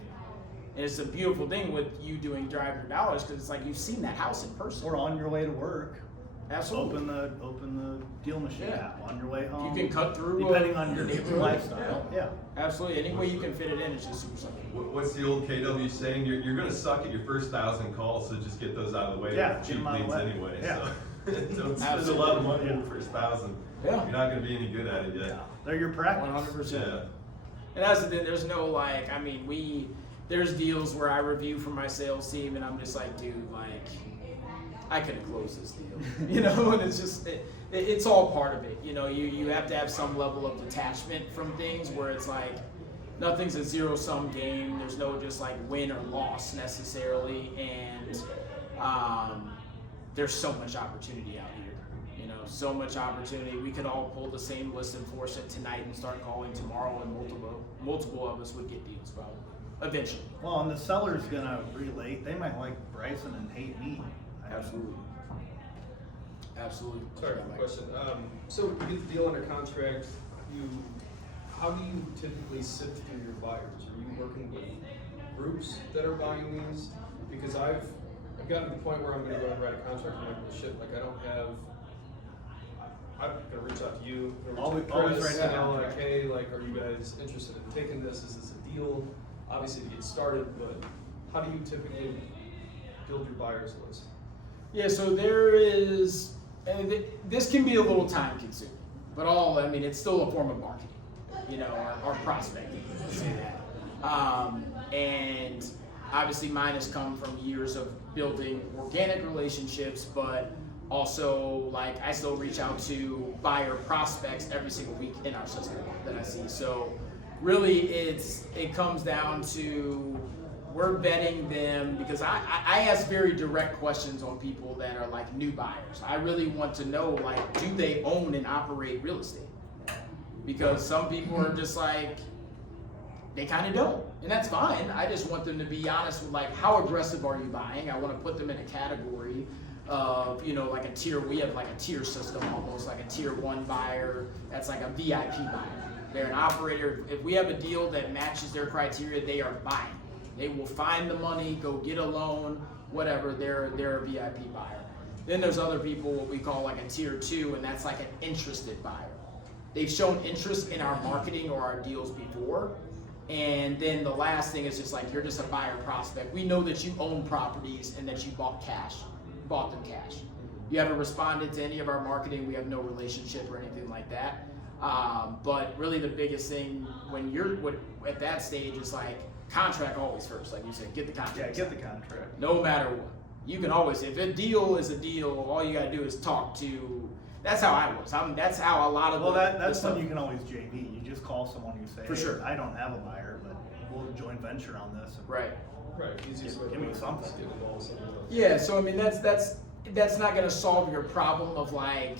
And it's a beautiful thing with you doing Drive Your Dollars, because it's like you've seen that house in person. Or on your way to work. Absolutely. Open the deal machine app on your way home. You can cut through depending on your neighborhood lifestyle. Yeah, absolutely. Any way you can fit it in is just super simple. What's the old KW saying? You're going to suck at your first 1,000 calls, so just get those out of the way. Yeah, Cheap leads anyway. Yeah. So don't spend a lot of money on the first 1,000. Yeah. You're not going to be any good at it yet. Yeah. They're your practice. 100%. Yeah. And that's the thing. There's no like. I mean, there's deals where I review for my sales team, and I'm just like, dude, like, I could have closed this deal, you know, and it's just, it's all part of it. You know, you have to have some level of detachment from things where it's like, nothing's a zero-sum game. There's no just like win or loss necessarily, and there's so much opportunity out here. You know, so much opportunity. We could all pull the same list and force it tonight and start calling tomorrow, and multiple of us would get deals probably, eventually. Well, and the seller's gonna relate. They might like Bryson and hate me. Absolutely. Absolutely. Sorry, question. So you get the deal under contract. How do you typically sift through your buyers? Are you working with groups that are buying these? Because I've gotten to the point where I'm going to go and write a contract and I'm like, well, shit, like I don't have. I'm going to reach out to you. Always write that down. Like, hey, like, are you guys interested in taking this? Is this a deal? Obviously to get started, but how do you typically build your buyers list? Yeah, so there is, and this can be a little time consuming, but it's still a form of marketing, you know, or prospecting, let's say that. And obviously mine has come from years of building organic relationships, but also like I still reach out to buyer prospects every single week in our system that I see. So really it comes down to, we're vetting them, because I ask very direct questions on people that are like new buyers. I really want to know, like, do they own and operate real estate? Because some people are just like, they kind of don't, and that's fine. I just want them to be honest with like, how aggressive are you buying? I want to put them in a category of, you know, like a tier, we have like a tier system almost, like a tier 1 buyer, that's like a VIP buyer. They're an operator. If we have a deal that matches their criteria, they are buying. They will find the money, go get a loan, whatever, they're a VIP buyer. Then there's other people, what we call like a tier 2, and that's like an interested buyer. They've shown interest in our marketing or our deals before. And then the last thing is just like, you're just a buyer prospect. We know that you own properties and that you bought them cash. You haven't responded to any of our marketing. We have no relationship or anything like that. But really the biggest thing when you're at that stage is like, contract always first, like you said, get the contract. Yeah, get the contract. No matter what. You can always, if a deal is a deal, all you gotta do is talk to, that's how I was. That's how a lot of that's when you can always JV. You just call someone, you say, For sure. I don't have a buyer, but we'll joint venture on this. Right. Easiest way Give me something. Get involved with something else. Yeah, so I mean, that's not gonna solve your problem of like,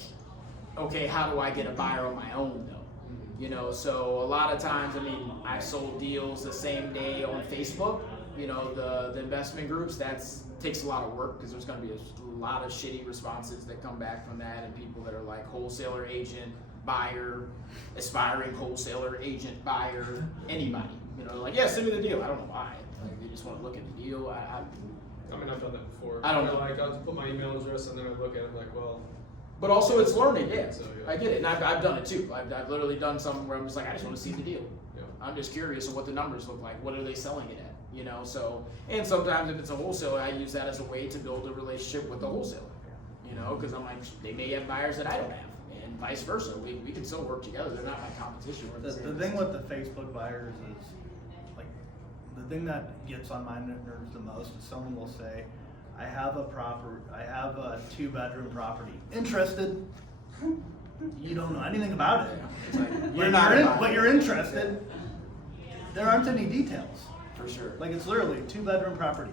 okay, how do I get a buyer on my own though? You know, so a lot of times, I mean, I've sold deals the same day on Facebook, you know, the investment groups, takes a lot of work because there's going to be a lot of shitty responses that come back from that, and people that are like wholesaler agent, buyer, aspiring wholesaler agent, buyer, anybody, you know, like, yeah, send me the deal. I don't know why. Like, they just want to look at the deal. I mean, I've done that before. I don't know. Like, I'll put my email address and then I look at it like, well. But also it's learning, yeah. So, yeah. I get it, and I've done it too. I've literally done something where I'm just like, I just want to see the deal. Yeah. I'm just curious of what the numbers look like. What are they selling it at? You know, so, and sometimes if it's a wholesaler, I use that as a way to build a relationship with the wholesaler. You know, because I'm like, they may have buyers that I don't have, and vice versa. We can still work together. They're not my competition. We're The thing with the Facebook buyers is, like, the thing that gets on my nerves the most is someone will say, I have a 2-bedroom property. Interested? You don't know anything about it. It's like, But you're interested. There aren't any details. For sure. Like, it's literally a 2-bedroom property.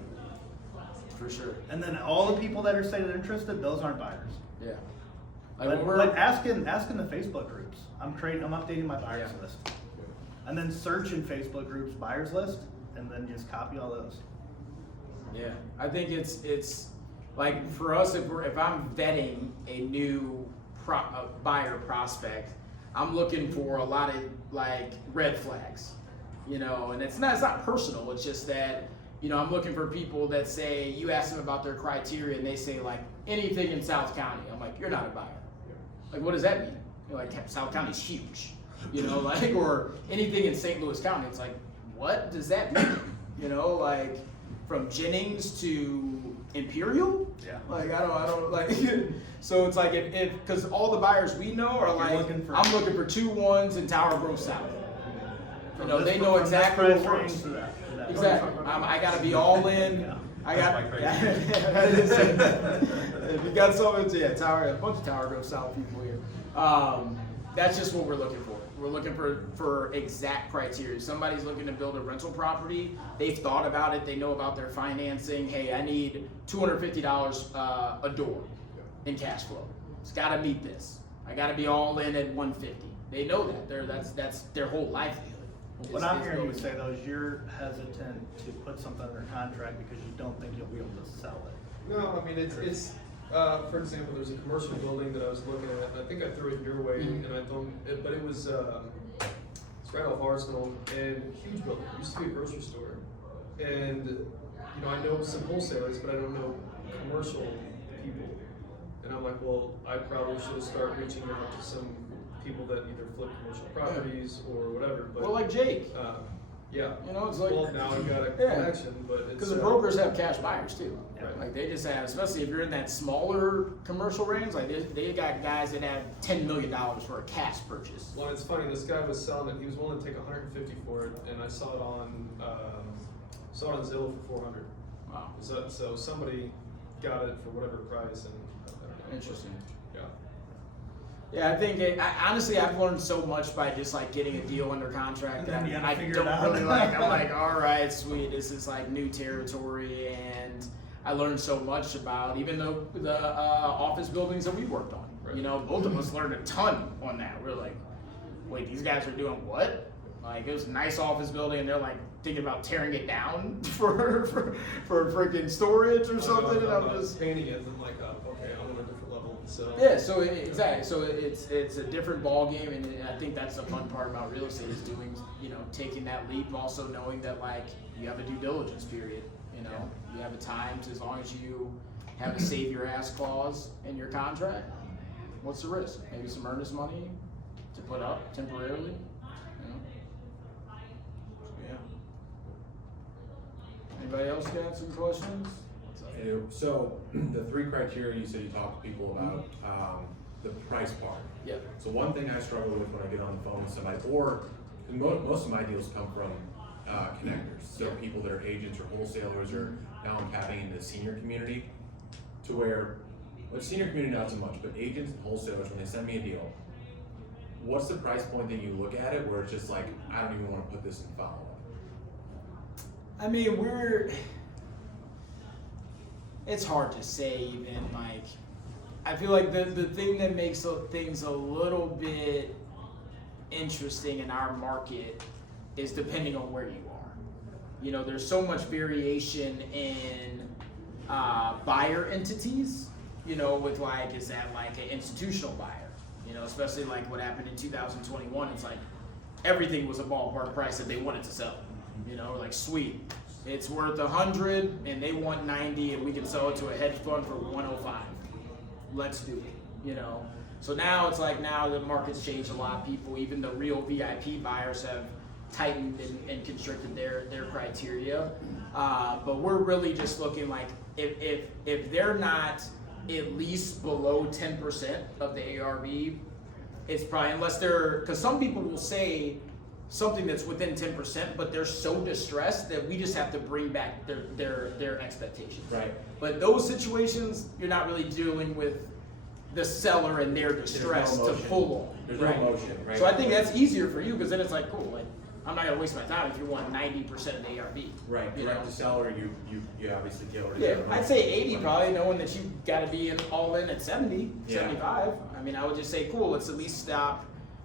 For sure. And then all the people that are saying they're interested, those aren't buyers. Yeah. But asking the Facebook groups. I'm updating my buyers list. And then search in Facebook groups buyers list, and then just copy all those. Yeah, I think it's like for us, if I'm vetting a new buyer prospect, I'm looking for a lot of like red flags, you know, and it's not personal. It's just that, you know, I'm looking for people that say, you ask them about their criteria and they say like anything in South County. I'm like, you're not a buyer. Like, what does that mean? You're like, South County's huge, you know, like, or anything in St. Louis County. It's like, what does that mean? You know, like from Jennings to Imperial? Yeah. Like, I don't like, so it's like because all the buyers we know are like, I'm looking for 2 1s in Tower Grove South. You know, they know exactly what works. Exactly. I gotta be all in. Yeah. I got. If you got something, a bunch of Tower Grove South people here. That's just what we're looking for. We're looking for exact criteria. Somebody's looking to build a rental property. They've thought about it. They know about their financing. Hey, I need $250 a door in cash flow. It's got to meet this. I got to be all in at $150. They know that. That's their whole livelihood. What I'm hearing you say though is you're hesitant to put something under contract because you don't think you'll be able to sell it. No, I mean, it's for example, there's a commercial building that I was looking at, and I think I threw it your way, and I don't, but it was, it's right off Arsenal, and huge building, it used to be a grocery store, and, you know, I know some wholesalers, but I don't know commercial people, and I'm like, well, I probably should start reaching out to some people that either flip commercial properties or whatever, but. Well, like Jake. Yeah. You know, it's like. Well, now I've got a connection, but it's. Because the brokers have cash buyers too. Right. Like they just have, especially if you're in that smaller commercial range, like they got guys that have $10 million for a cash purchase. Well, it's funny. This guy was selling it. He was willing to take $150 for it, and I saw it on Zillow for $400. Wow. So somebody got it for whatever price, and I don't know. Interesting. Yeah. Yeah, I think honestly, I've learned so much by just like getting a deal under contract that I don't really like. I'm like, all right, sweet, this is like new territory, and I learned so much about even the office buildings that we worked on. Right. You know, both of us learned a ton on that. We're like, wait, these guys are doing what? Like, it was a nice office building, and they're like thinking about tearing it down for freaking storage or something. And I'm just painting it, and like, okay, I'm on a different level. So yeah, so exactly. So it's a different ball game, and I think that's the fun part about real estate is doing, you know, taking that leap, also knowing that like you have a due diligence period. You know, you have a time to, as long as you have a save your ass clause in your contract. What's the risk? Maybe some earnest money to put up temporarily. You know? Yeah. Anybody else got some questions? I do. So the 3 criteria you said you talk to people about, the price part. Yeah. So one thing I struggle with when I get on the phone with somebody, or most of my deals come from connectors. So people that are agents or wholesalers, or now I'm tapping into the senior community, to where, well, senior community not so much, but agents and wholesalers, when they send me a deal, what's the price point that you look at it where it's just like, I don't even want to put this in follow-up? I mean, it's hard to say even, like, I feel like the thing that makes things a little bit interesting in our market is depending on where you are. You know, there's so much variation in buyer entities, you know, with like, is that like an institutional buyer? You know, especially like what happened in 2021, it's like everything was a ballpark price that they wanted to sell. You know, like sweet, It's worth 100 and they want 90 and we can sell it to a hedge fund for 105. Let's do it, you know? So now it's like, now the market's changed a lot. People, even the real VIP buyers, have tightened and constricted their criteria. But we're really just looking like, if they're not at least below 10% of the ARV, it's probably, unless they're, because some people will say something that's within 10%, but they're so distressed that we just have to bring back their expectations. Right. But those situations, you're not really dealing with the seller and their distress to pull on. There's no emotion, right? So I think that's easier for you, because then it's like, cool, like, I'm not gonna waste my time if you want 90% of the ARV. Right, You direct know? to seller, you obviously deal with Yeah, I'd say 80 probably, knowing that you gotta be all in at 70, Yeah. 75. I mean, I would just say, cool, let's at least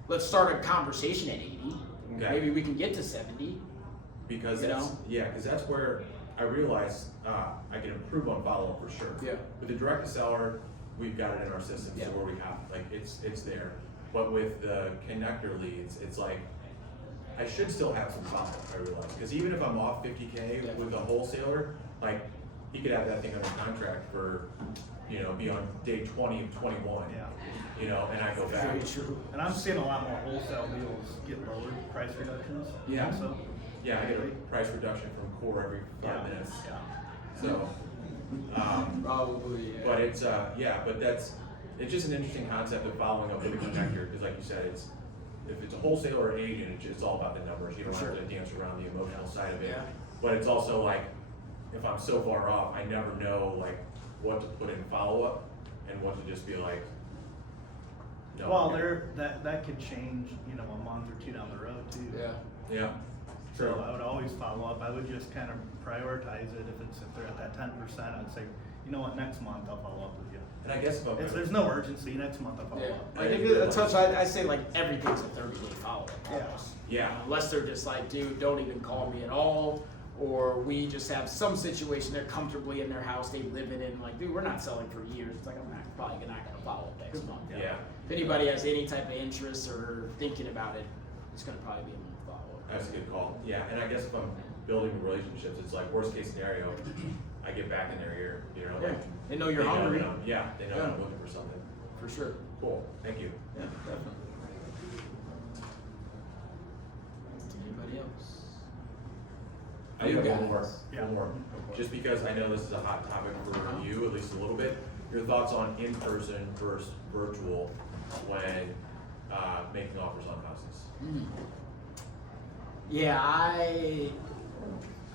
let's start a conversation at 80. Okay. Maybe we can get to 70. Because You that's, know? yeah, because that's where I realized I can improve on follow-up for sure. Yeah. With the direct to seller, we've got it in our system, so Yeah. where we have, like, it's there. But with the connector leads, it's like, I should still have some follow-up, I realize. Because even if I'm off 50K Yeah. with a wholesaler, like, he could have that thing under contract for, you know, be on day 20 of 21. Yeah. You know, and I go back. Very true. And I'm seeing a lot more wholesale deals get lower price reductions. Yeah. So, Yeah, I get a price reduction from Core every 5 minutes. Yeah. So, Probably, yeah. but it's, but it's just an interesting concept of following up with a connector, because like you said, if it's a wholesaler or an agent, it's all about the numbers, you don't have to dance around the emotional side of it. Yeah. But it's also like, if I'm so far off, I never know like what to put in follow-up and what to just be like, no. Well, that could change, you know, a month or two down the road too. Yeah. Yeah. So True. I would always follow up. I would just kind of prioritize it. If they're at that 10%, I'd say, you know what, next month I'll follow up with you. And I guess if I'm There's no urgency. Next month I'll follow Yeah. up. Like, if you touch, I say like everything's a 30-day follow-up. Yeah. almost. Yeah. Unless they're just like, dude, don't even call me at all. Or we just have some situation, they're comfortably in their house, they live in it, and like, dude, we're not selling for years. It's like, I'm probably not gonna follow up next month. Yeah. If anybody has any type of interest or thinking about it, it's gonna probably be a month follow-up. That's a good call. Yeah, and I guess if I'm building relationships, it's like worst case scenario, I get back in their ear, you know? Yeah. Like, They know you're hungry. that I'm- Yeah, they know Yeah. I'm looking for something. For sure. Cool, thank you. Yeah, definitely. Anybody else? I do You have guys. one more, Yeah. one more. Just because I know this is a hot topic for you, at least a little bit. Your thoughts on in-person versus virtual when making offers on houses? Yeah,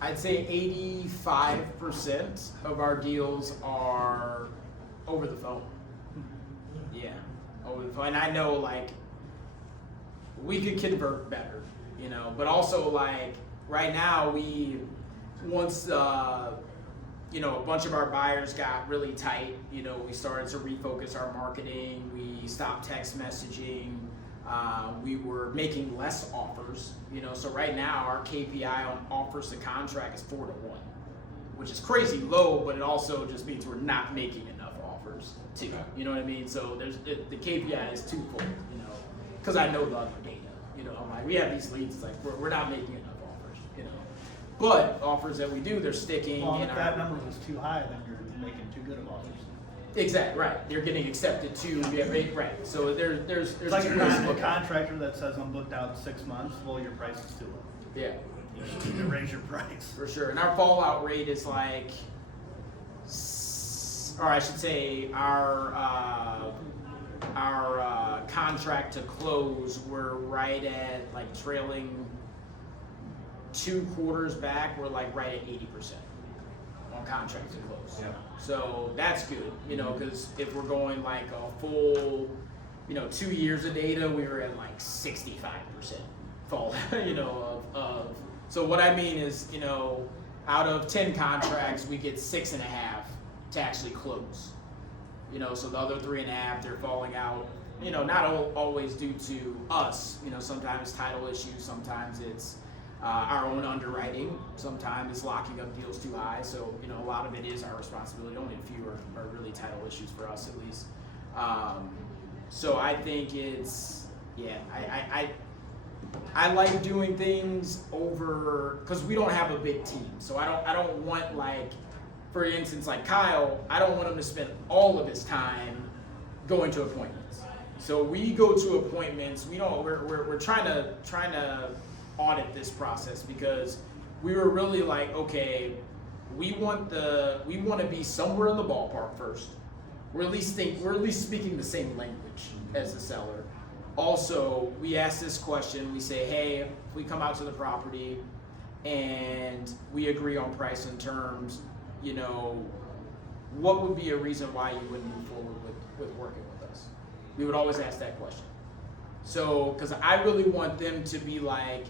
I'd say 85% of our deals are over the phone. Yeah, over the phone. And I know like we could convert better, you know, but also like right now once you know, a bunch of our buyers got really tight, you know, we started to refocus our marketing, we stopped text messaging, we were making less offers, you know, so right now our KPI on offers to contract is 4 to 1, which is crazy low, but it also just means we're not making enough offers too, you know what I mean? So the KPI is twofold, you know, because I know the other data, you know, I'm like, we have these leads, it's like, we're not making enough offers, you know. But offers that we do, they're sticking. Well, in if that number was too high, then you're making too good of offers. Exactly, right. They're getting accepted to, yeah, right. So there's It's like two a ways to look at it. contractor that says I'm booked out 6 months. Well, your price is too low. Yeah. You need to raise your price. For sure. And our fallout rate is like, or I should say, our contract to close, we're right at like trailing 2 quarters back. We're like right at 80% on contract to close. Yeah. So that's good, you know, because if we're going like a full, you know, 2 years of data, we were at like 65% fall, you know, of. So what I mean is, you know, out of 10 contracts, we get 6.5 to actually close. You know, so the other 3.5, they're falling out, you know, not always due to us, you know, sometimes title issues, sometimes it's our own underwriting, sometimes it's locking up deals too high, so, you know, a lot of it is our responsibility, only a few are really title issues for us at least. So I think it's, yeah, I like doing things over, because we don't have a big team. So I don't want, like, for instance, like Kyle, I don't want him to spend all of his time going to appointments. So we go to appointments. We're trying to audit this process, because we were really like, okay, we want to be somewhere in the ballpark first. We're at least speaking the same language as the seller. Also, we ask this question. We say, hey, if we come out to the property and we agree on price and terms, you know, what would be a reason why you wouldn't move forward with working with us? We would always ask that question. So, because I really want them to be like,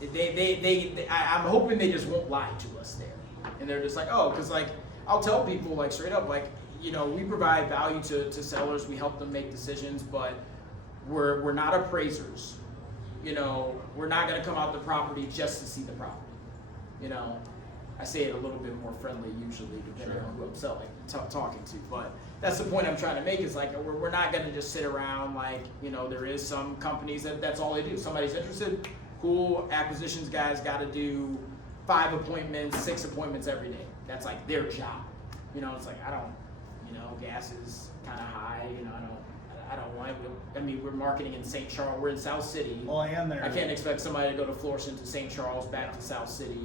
I'm hoping they just won't lie to us there. And they're just like, oh, because like, I'll tell people like straight up, like, you know, we provide value to sellers, we help them make decisions, but we're not appraisers. You know, we're not gonna come out the property just to see the property. You know, I say it a little bit more friendly usually, depending on who I'm talking to. But that's the point I'm trying to make, is like, we're not gonna just sit around like, you know, there is some companies that's all they do. Somebody's interested, cool, acquisitions guys gotta do 5 appointments, 6 appointments every day. That's like their job. You know, it's like, I don't, you know, gas is kind of high, you know, I don't want it. I mean, we're marketing in St. Charles, we're in South City. Well, and I can't expect somebody to go to Florissant to St. Charles, back to South City,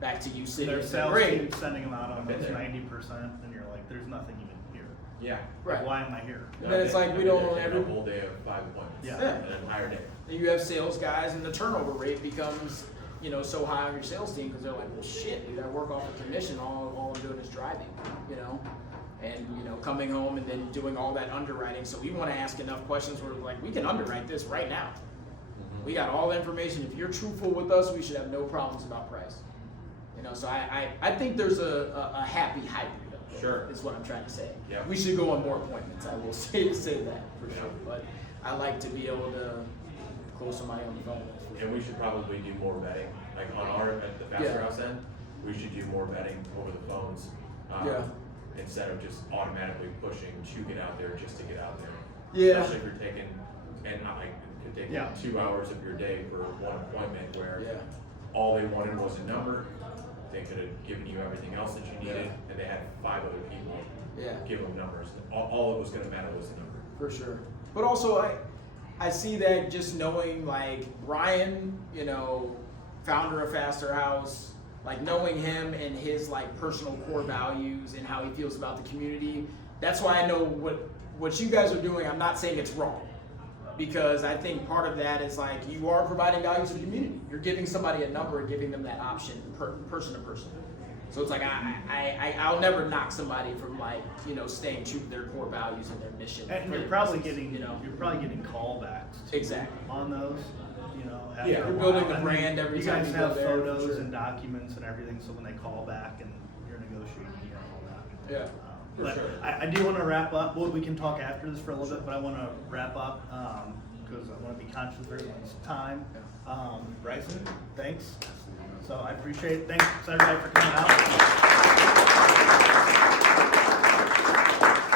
back to U City. Their It's sales great. team sending them out on those 90%, and you're like, there's nothing even here. Yeah. Like, Right. why am I here? And then it's like, we don't Take every a whole day of 5 appointments. Yeah. An entire day. And you have sales guys, and the turnover rate becomes, you know, so high on your sales team, because they're like, well, shit, dude, I work off a commission. All I'm doing is driving, you know, and you know, coming home and then doing all that underwriting. So we want to ask enough questions where like, we can underwrite this right now. We got all the information. If you're truthful with us, we should have no problems about price. You know, so I think there's a happy hybrid of it. Sure. Is what I'm trying to say. Yeah. We should go on more appointments. I will say that for sure. But I like to be able to close somebody on the phone. And we should probably do more vetting, like at the Bachelor House end, we should do more vetting over the phones. Instead of just automatically pushing to get out there just to get out there. Yeah. Especially if you're taking, and not like, you're taking 2 hours of your day for one appointment where all they wanted was a number. They could have given you everything else that you needed, and they had 5 other people give them numbers. All it was gonna matter was the number. For sure. But also, I see that just knowing like Ryan, you know, founder of Faster House, like knowing him and his like personal core values and how he feels about the community. That's why I know what you guys are doing. I'm not saying it's wrong, because I think part of that is like, you are providing value to the community. You're giving somebody a number and giving them that option person to person. So it's like, I'll never knock somebody from like, you know, staying true to their core values and their mission. And you're probably getting, you're probably getting callbacks exactly on those. You know, after you're a building while. the brand every you time guys you go have there, for photos sure. and documents and everything, so when they call back and you're negotiating, you know, all that. Yeah, for But sure. I do want to wrap up. Well, we can talk after this for a little bit, but I want to wrap up because I want to be conscious of everyone's time. Bryson, thanks. So I appreciate it. Thanks everybody for coming out.